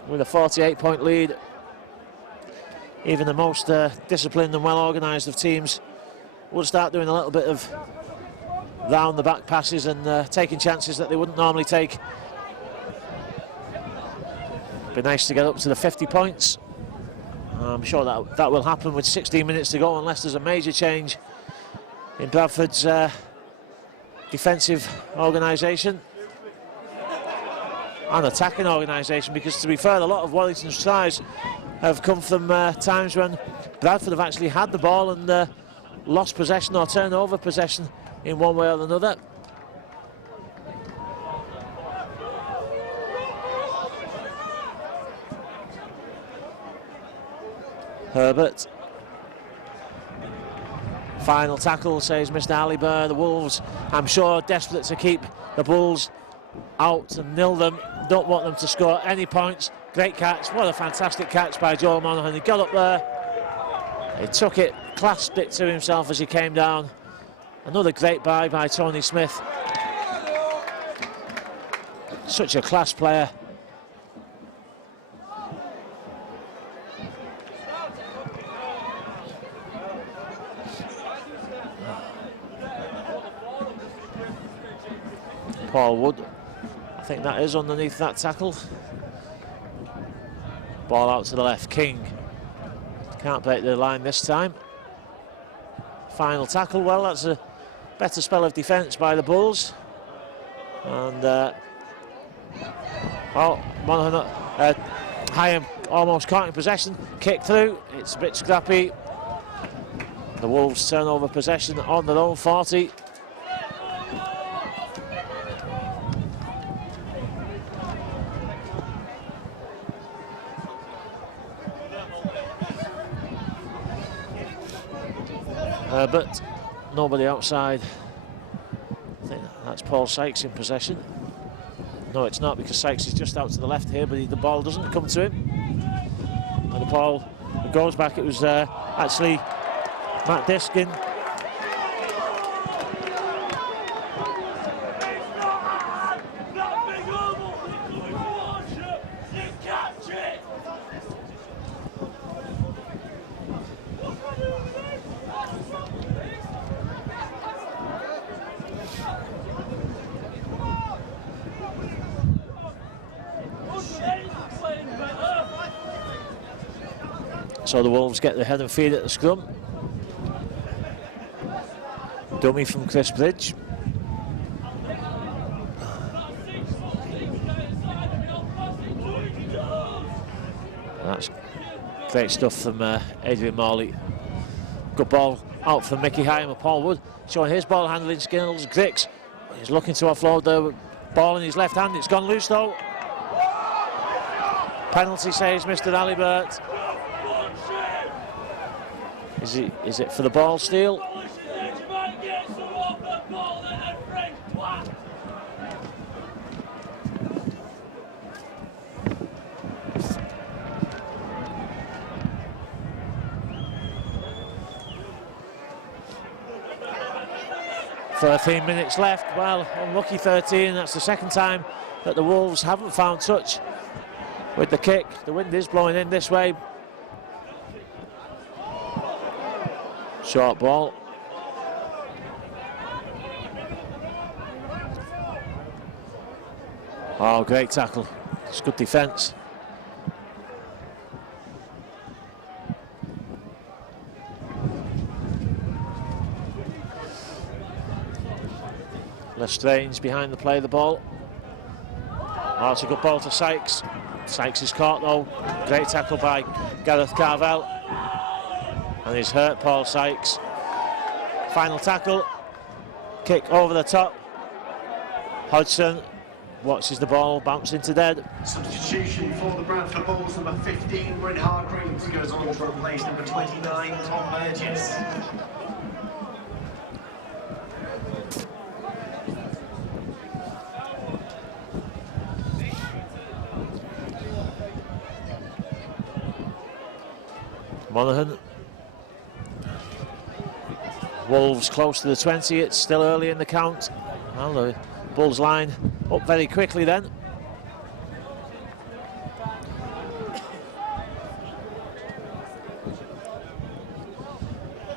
with a 48-point lead. Even the most disciplined and well-organised of teams will start doing a little bit of round-the-back passes and taking chances that they wouldn't normally take. Be nice to get up to the 50 points. I'm sure that will happen with 16 minutes to go, unless there's a major change in Bradford's defensive organisation and attacking organisation, because to be fair, a lot of Warrington's tries have come from times when Bradford have actually had the ball and lost possession or turned over possession in one way or another. Herbert. Final tackle, says Mr. Alibur. The Wolves, I'm sure, desperate to keep the Bulls out and nil them. Don't want them to score any points. Great catch. What a fantastic catch by Joel Monaghan. He got up there. He took it, clasped it to himself as he came down. Another great buy by Tony Smith. Such a class player. Paul Wood, I think that is underneath that tackle. Ball out to the left. King can't break the line this time. Final tackle. Well, that's a better spell of defence by the Bulls. And Monaghan, Hyam almost caught in possession. Kick through. It's a bit scrappy. The Wolves turn over possession on their own 40. But nobody outside. I think that's Paul Sykes in possession. No, it's not, because Sykes is just out to the left here, but the ball doesn't come to him. And the ball goes back. It was actually Matt Diskin. So the Wolves get the head and feed at the scrum. Dummy from Chris Bridge. That's great stuff from Adrian Morley. Good ball out from Mickey Hyam and Paul Wood, showing his ball handling skills. Grix, he's looking to offload the ball in his left hand. It's gone loose though. Penalty, says Mr. Alibert. Is it for the ball steal? "13 minutes left." Well, unlucky 13. That's the second time that the Wolves haven't found touch with the kick. The wind is blowing in this way. Short ball. Oh, great tackle. It's good defence. Lestrange behind the play of the ball. Oh, it's a good ball to Sykes. Sykes is caught though. Great tackle by Gareth Carvel. And he's hurt Paul Sykes. Final tackle. Kick over the top. Hodgson watches the ball bounce into dead. Substitution for the Bradford Bulls, number 15, Bryn Hargreaves, goes on to replace number 29, Tom Burgess. Monaghan. Wolves close to the 20. It's still early in the count. Well, the Bulls line up very quickly then.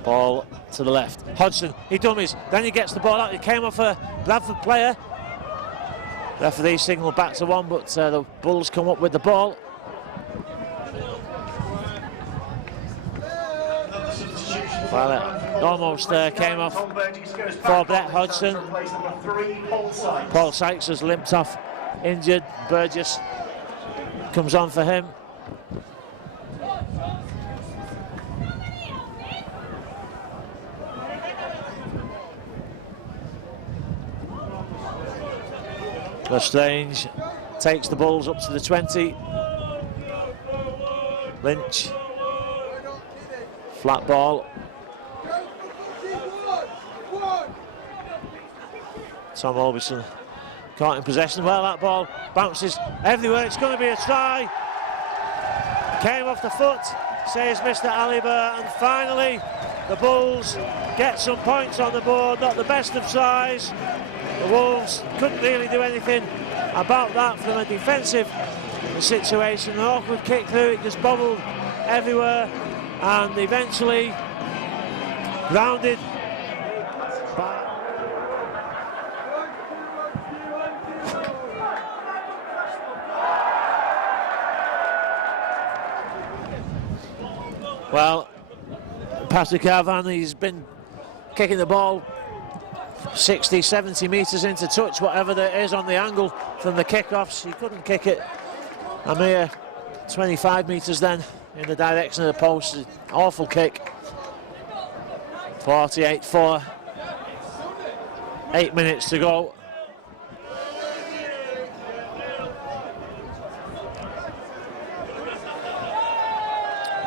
Ball to the left. Hodgson, he dummies, then he gets the ball out. He came off a Bradford player. Referee signal back to one, but the Bulls come up with the ball. Well, it almost came off for Brett Hodgson. Paul Sykes has limped off injured. Burgess comes on for him. Lestrange takes the Bulls up to the 20. Lynch, flat ball. Tom Orbison caught in possession. Well, that ball bounces everywhere. It's going to be a try. Came off the foot, says Mr. Aliber, and finally the Bulls get some points on the board. Not the best of tries. The Wolves couldn't really do anything about that from a defensive situation. An awkward kick through, it just bobbled everywhere, and eventually grounded by... Well, Patrick Arvan, he's been kicking the ball 60, 70 metres into touch, whatever there is on the angle from the kickoffs. He couldn't kick it a mere 25 metres then in the direction of the post. Awful kick. 48-4. 8 minutes to go.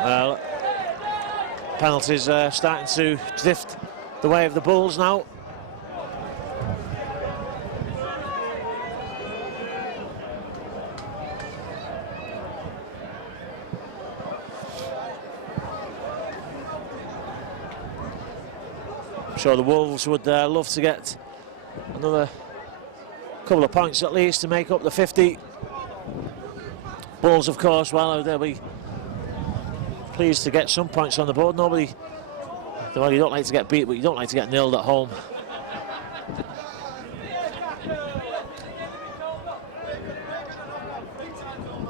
Well, penalties are starting to drift the way of the Bulls now. I'm sure the Wolves would love to get another couple of points at least to make up the 50. Bulls, of course, well, they'll be pleased to get some points on the board. Nobody, well, you don't like to get beat, but you don't like to get nilled at home.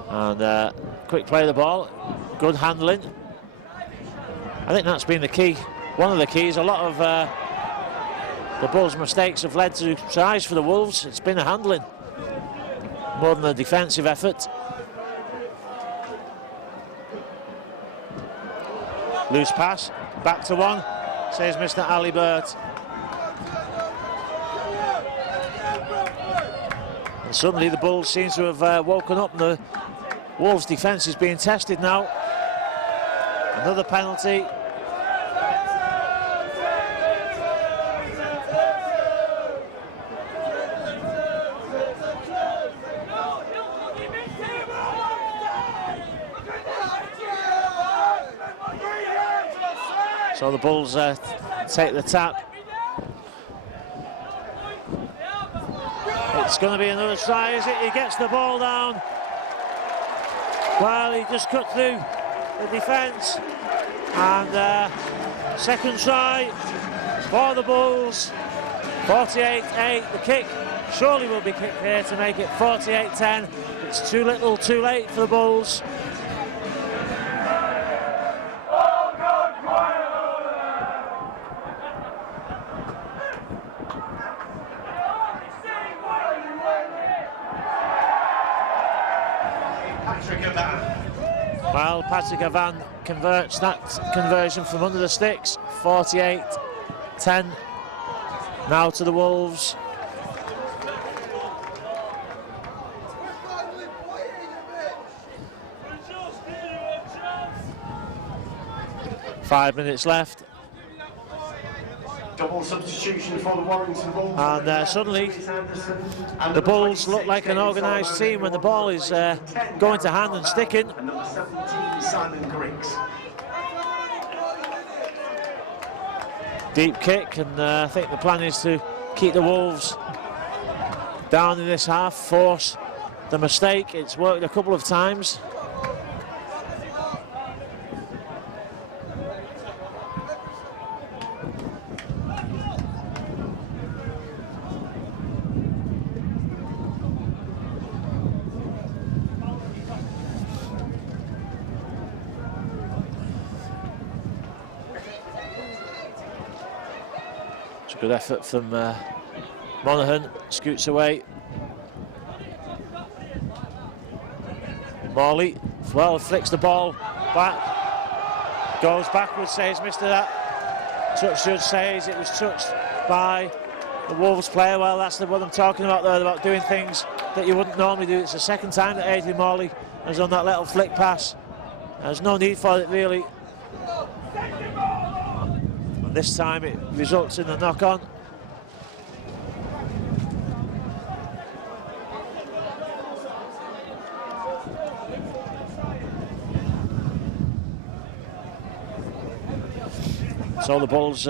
And quick play of the ball, good handling. I think that's been the key, one of the keys. A lot of the Bulls' mistakes have led to tries for the Wolves. It's been a handling more than a defensive effort. Loose pass, back to one, says Mr. Alibert. And suddenly the Bulls seem to have woken up, and the Wolves' defence is being tested now. Another penalty. So the Bulls take the tap. It's going to be another try, is it? He gets the ball down. Well, he just cut through the defence. And second try for the Bulls. 48-8. The kick surely will be kicked here to make it 48-10. It's too little, too late for the Bulls. Well, Patrick Avan converts that conversion from under the sticks. 48-10 now to the Wolves. Five minutes left. Double substitution for the Warrington Bulls. And suddenly the Bulls look like an organised team when the ball is going to hand and sticking. And number 17, Simon Griggs. Deep kick, and I think the plan is to keep the Wolves down in this half, force the mistake. It's worked a couple of times. It's a good effort from Monaghan, scoots away. Morley, well, flicks the ball back, goes backwards, says missed that. Touch judge says it was touched by the Wolves player. Well, that's what I'm talking about there, about doing things that you wouldn't normally do. It's the second time that Adrian Morley has done that little flick pass. There's no need for it, really. And this time it results in a knock-on. So the Bulls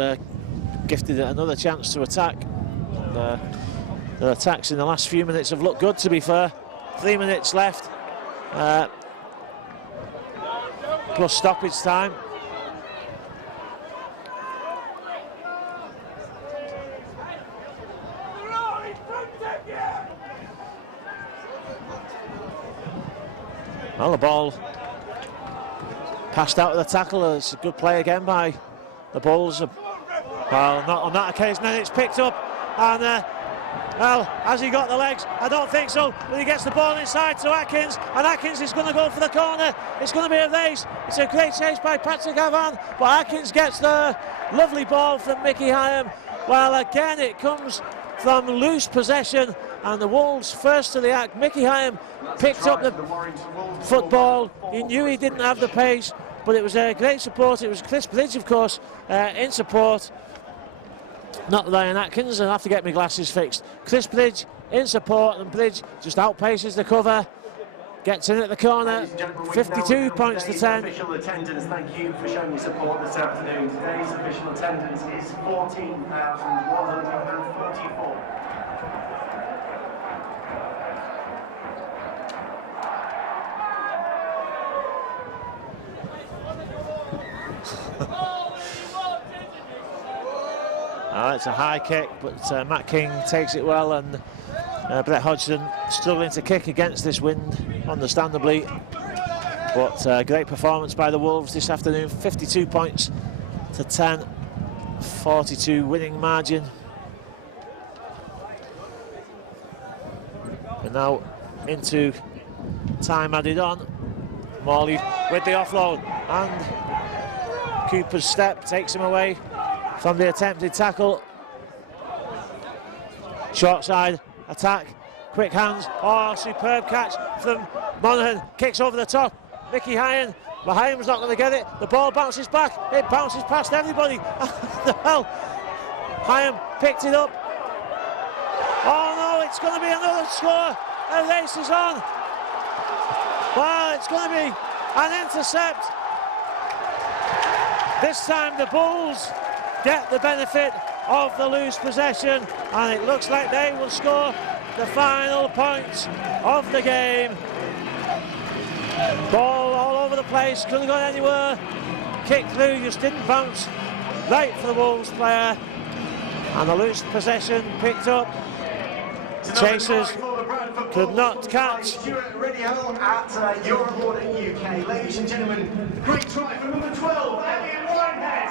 gifted it another chance to attack. And, the attacks in the last few minutes have looked good, to be fair. 3 minutes left, plus stoppage time. Well, the ball passed out of the tackle. It's a good play again by the Bulls. Well, not on that occasion, then it's picked up, and well, has he got the legs? I don't think so, but he gets the ball inside to Atkins, and Atkins is going to go for the corner. It's going to be a race. It's a great chase by Patrick Avan, but Atkins gets the lovely ball from Mickey Hyam. Well, again, it comes from loose possession, and the Wolves first to the act. Mickey Hyam picked up the football. He knew he didn't have the pace, but it was a great support. It was Chris Bridge, of course, in support. Not Ryan Atkins, I'll have to get my glasses fixed. Chris Bridge in support, and Bridge just outpaces the cover. Gets in at the corner, 52 points to 10. Official attendance, thank you for showing your support this afternoon. Today's official attendance is 14,144. It's a high kick, but Matt King takes it well, and Brett Hodgson struggling to kick against this wind, understandably. But great performance by the Wolves this afternoon, 52 points to 10, 42 winning margin. And now into time added on. Morley with the offload, and Cooper's step takes him away from the attempted tackle. Short side attack, quick hands, oh, superb catch from Monaghan, kicks over the top, Mickey Hyam, but Hyam's not going to get it, the ball bounces back, it bounces past everybody. Well, Hyam picked it up. Oh no, it's going to be another score, a race is on. Well, it's going to be an intercept. This time the Bulls get the benefit of the loose possession, and it looks like they will score the final points of the game. Ball all over the place, couldn't have gone anywhere. Kick through, just didn't bounce right for the Wolves player, and the loose possession picked up. Chasers could not catch. Ready home at Warrington, UK. Ladies and gentlemen, great try from number 12, Elliot Whitehead.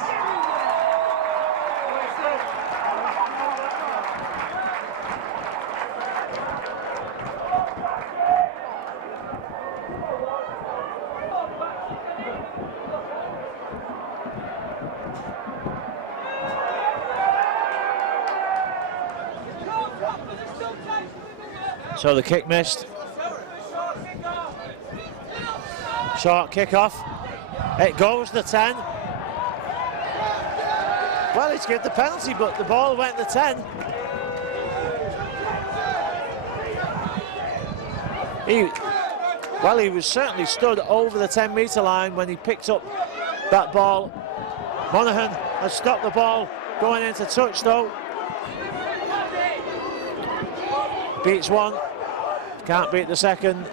So the kick missed. Short kick off. It goes the 10. Well, he's given the penalty, but the ball went the 10. He was certainly stood over the 10-metre line when he picked up that ball. Monaghan has stopped the ball going into touch, though. beats one, can't beat the second.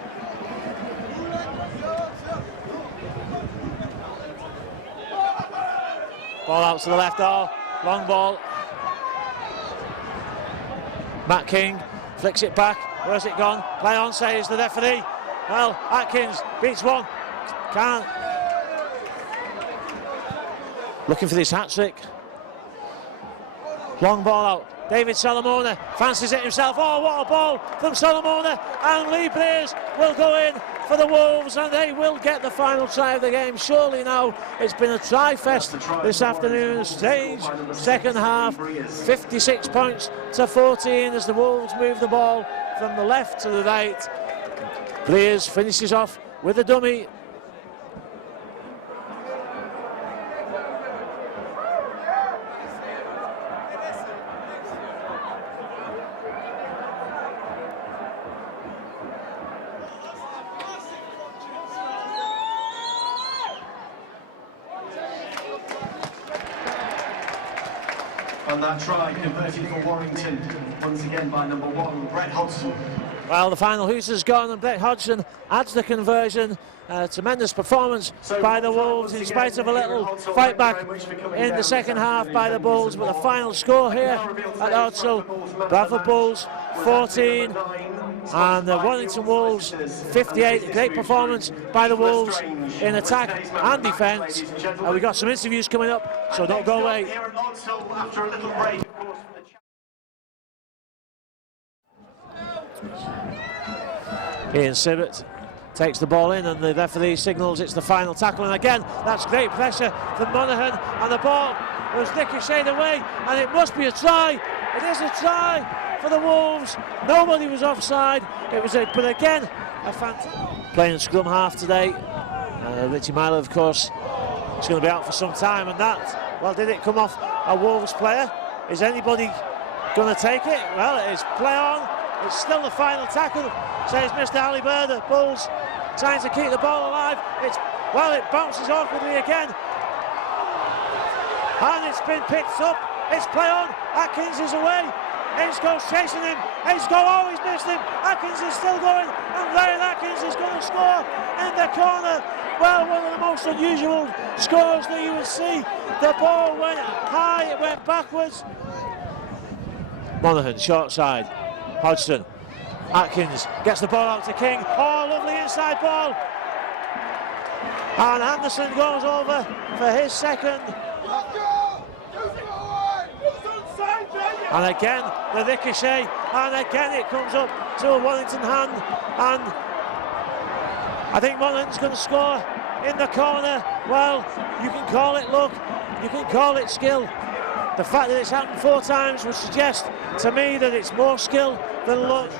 Ball out to the left, long ball. Matt King flicks it back. Where's it gone? Play on, says the referee. Well, Atkins beats one. Can't. Looking for this hat-trick. Long ball out. David Solomona fancies it himself. Oh, what a ball from Solomona. And Lee Blaze will go in for the Wolves, and they will get the final try of the game. Surely now it's been a try fest this afternoon. Stage second half, 56 points to 14 as the Wolves move the ball from the left to the right. Blaze finishes off with a dummy. And that try converted for Warrington, once again by number 1, Brett Hodgson. Well, the final Hooters gone and Brett Hodgson adds the conversion. Tremendous performance by the Wolves in spite of a little fight back in the second half by the Bulls. But the final score here at Ardsell, Bradford Bulls 14 and the Warrington Wolves 58. Great performance by the Wolves in attack and defence. We've got some interviews coming up, so don't go away. After a little break, of course, Ian Sibbott takes the ball in and the referee signals it's the final tackle, and again that's great pressure from Monaghan, and the ball was ricocheted away, and it must be a try. It is a try for the Wolves. Nobody was offside. It was but again a fantastic playing scrum half today. Richie Myler, of course, is going to be out for some time, and that, well, did it come off a Wolves player? Is anybody going to take it? Well, it is play on. It's still the final tackle, says Mr. Alibert. The Bulls trying to keep the ball alive. It bounces awkwardly again. And it's been picked up. It's play on. Atkins is away. Ainsco's chasing him. Ainsco always missed him. Atkins is still going. And Ryan Atkins is going to score in the corner. Well, one of the most unusual scores that you would see. The ball went high, it went backwards. Monaghan, short side. Hodgson, Atkins gets the ball out to King. Oh, lovely inside ball. And Anderson goes over for his second. And again, the ricochet. And again, it comes up to a Warrington hand. And I think Monaghan's going to score in the corner. Well, you can call it luck. You can call it skill. The fact that it's happened 4 times would suggest to me that it's more skill than luck.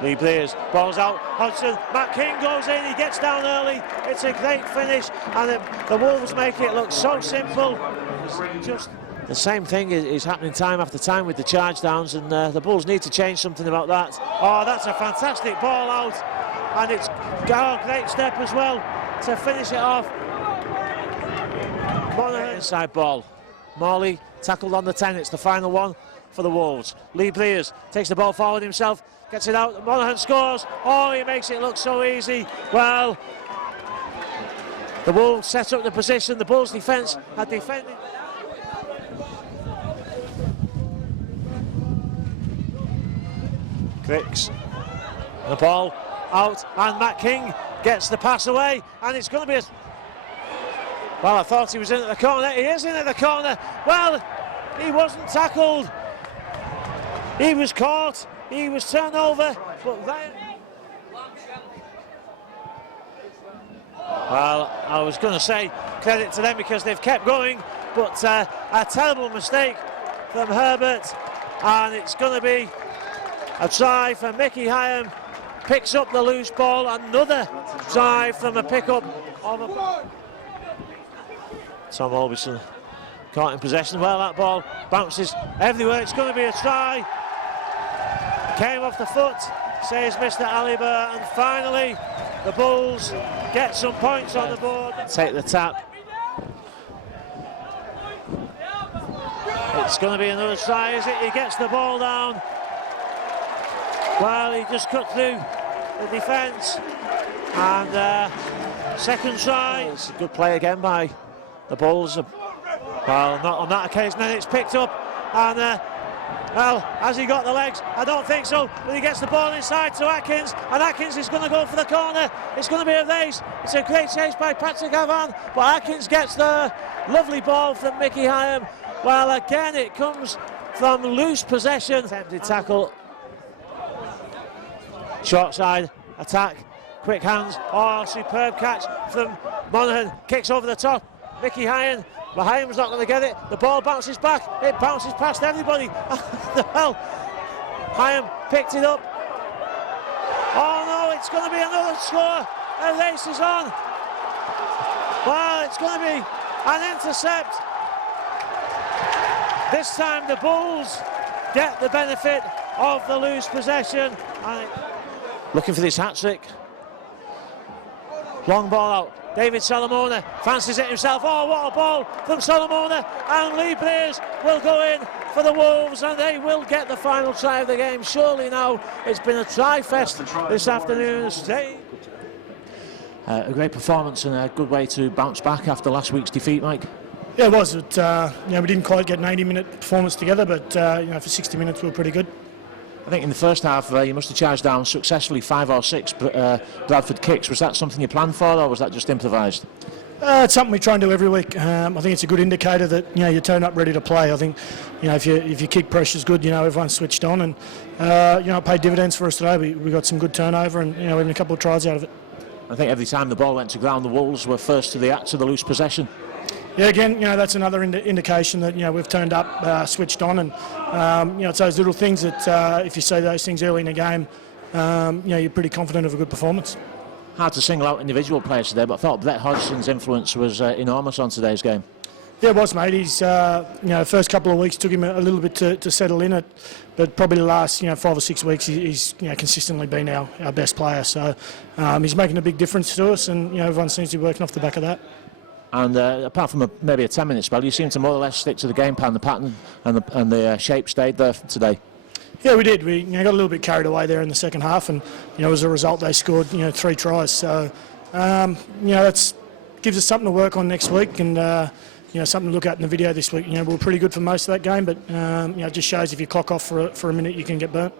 Lee Blaze, ball's out, Hodgson, Matt King goes in, he gets down early, it's a great finish, and the Wolves make it look so simple. Just the same thing is happening time after time with the charge downs, and the Bulls need to change something about that. Oh, that's a fantastic ball out, and it's a great step as well to finish it off. Monaghan inside ball. Morley tackled on the 10. It's the final one for the Wolves. Lee Blaze takes the ball forward himself, gets it out. Monaghan scores. Oh, he makes it look so easy. Well, the Wolves set up the position. The Bulls' defence had defended. Cricks. The ball out, and Matt King gets the pass away, and it's going to be a... Well, I thought he was in at the corner. He is in at the corner. Well, he wasn't tackled. He was caught. He was turned over. But Ryan... Well, I was going to say credit to them because they've kept going, but a terrible mistake from Herbert, and it's going to be a try for Mickey Hyam. Picks up the loose ball. Another try from a pickup of a... Tom Orbison caught in possession. Well, that ball bounces everywhere. It's going to be a try. Came off the foot, says Mr. Alibert, and finally the Bulls get some points on the board. Take the tap. It's going to be another try, is it? He gets the ball down. Well, he just cut through the defence. And second try. It's a good play again by the Bulls. Well, not on that occasion, then it's picked up. And well, has he got the legs? I don't think so, but he gets the ball inside to Atkins, and Atkins is going to go for the corner. It's going to be a race. It's a great chase by Patrick Avan, but Atkins gets the lovely ball from Mickey Hyam. Well, again, it comes from loose possession. Attempted tackle. Short side attack. Quick hands. Oh, superb catch from Monaghan. Kicks over the top. Mickey Hyam. But Hyam's not going to get it. The ball bounces back. It bounces past everybody. Well, Hyam picked it up. Oh no, it's going to be another score. A race is on. Well, it's going to be an intercept. This time the Bulls get the benefit of the loose possession. Looking for this hat-trick. Long ball out. David Solomona fancies it himself. Oh, what a ball from Solomona. And Lee Breers will go in for the Wolves, and they will get the final try of the game. Surely now it's been a try-fest this afternoon. A great performance and a good way to bounce back after last week's defeat, Mike. Yeah, it was. We didn't quite get an 80-minute performance together, but for 60 minutes we were pretty good. I think in the first half you must have charged down successfully 5 or 6 Bradford kicks. Was that something you planned for, or was that just improvised? It's something we try and do every week. I think it's a good indicator that you turn up ready to play. I think if your kick pressure's good, everyone's switched on, and it paid dividends for us today. We got some good turnover, and we had a couple of tries out of it. I think every time the ball went to ground, the Wolves were first to the act of the loose possession. Yeah, again, that's another indication that we've turned up, switched on, and it's those little things that if you say those things early in the game, you're pretty confident of a good performance. Hard to single out individual players today, but I thought Brett Hodgson's influence was enormous on today's game. Yeah, it was, mate. He's the first couple of weeks took him a little bit to settle in it, but probably the last 5 or 6 weeks he's consistently been our best player. So he's making a big difference to us, and everyone seems to be working off the back of that. And apart from maybe a 10-minute spell, you seem to more or less stick to the game plan, the pattern, and the shape stayed there today. Yeah, we did. We got a little bit carried away there in the second half, and as a result, they scored 3 tries. So that gives us something to work on next week, and something to look at in the video this week. We were pretty good for most of that game, but it just shows if you clock off for a minute, you can get burnt.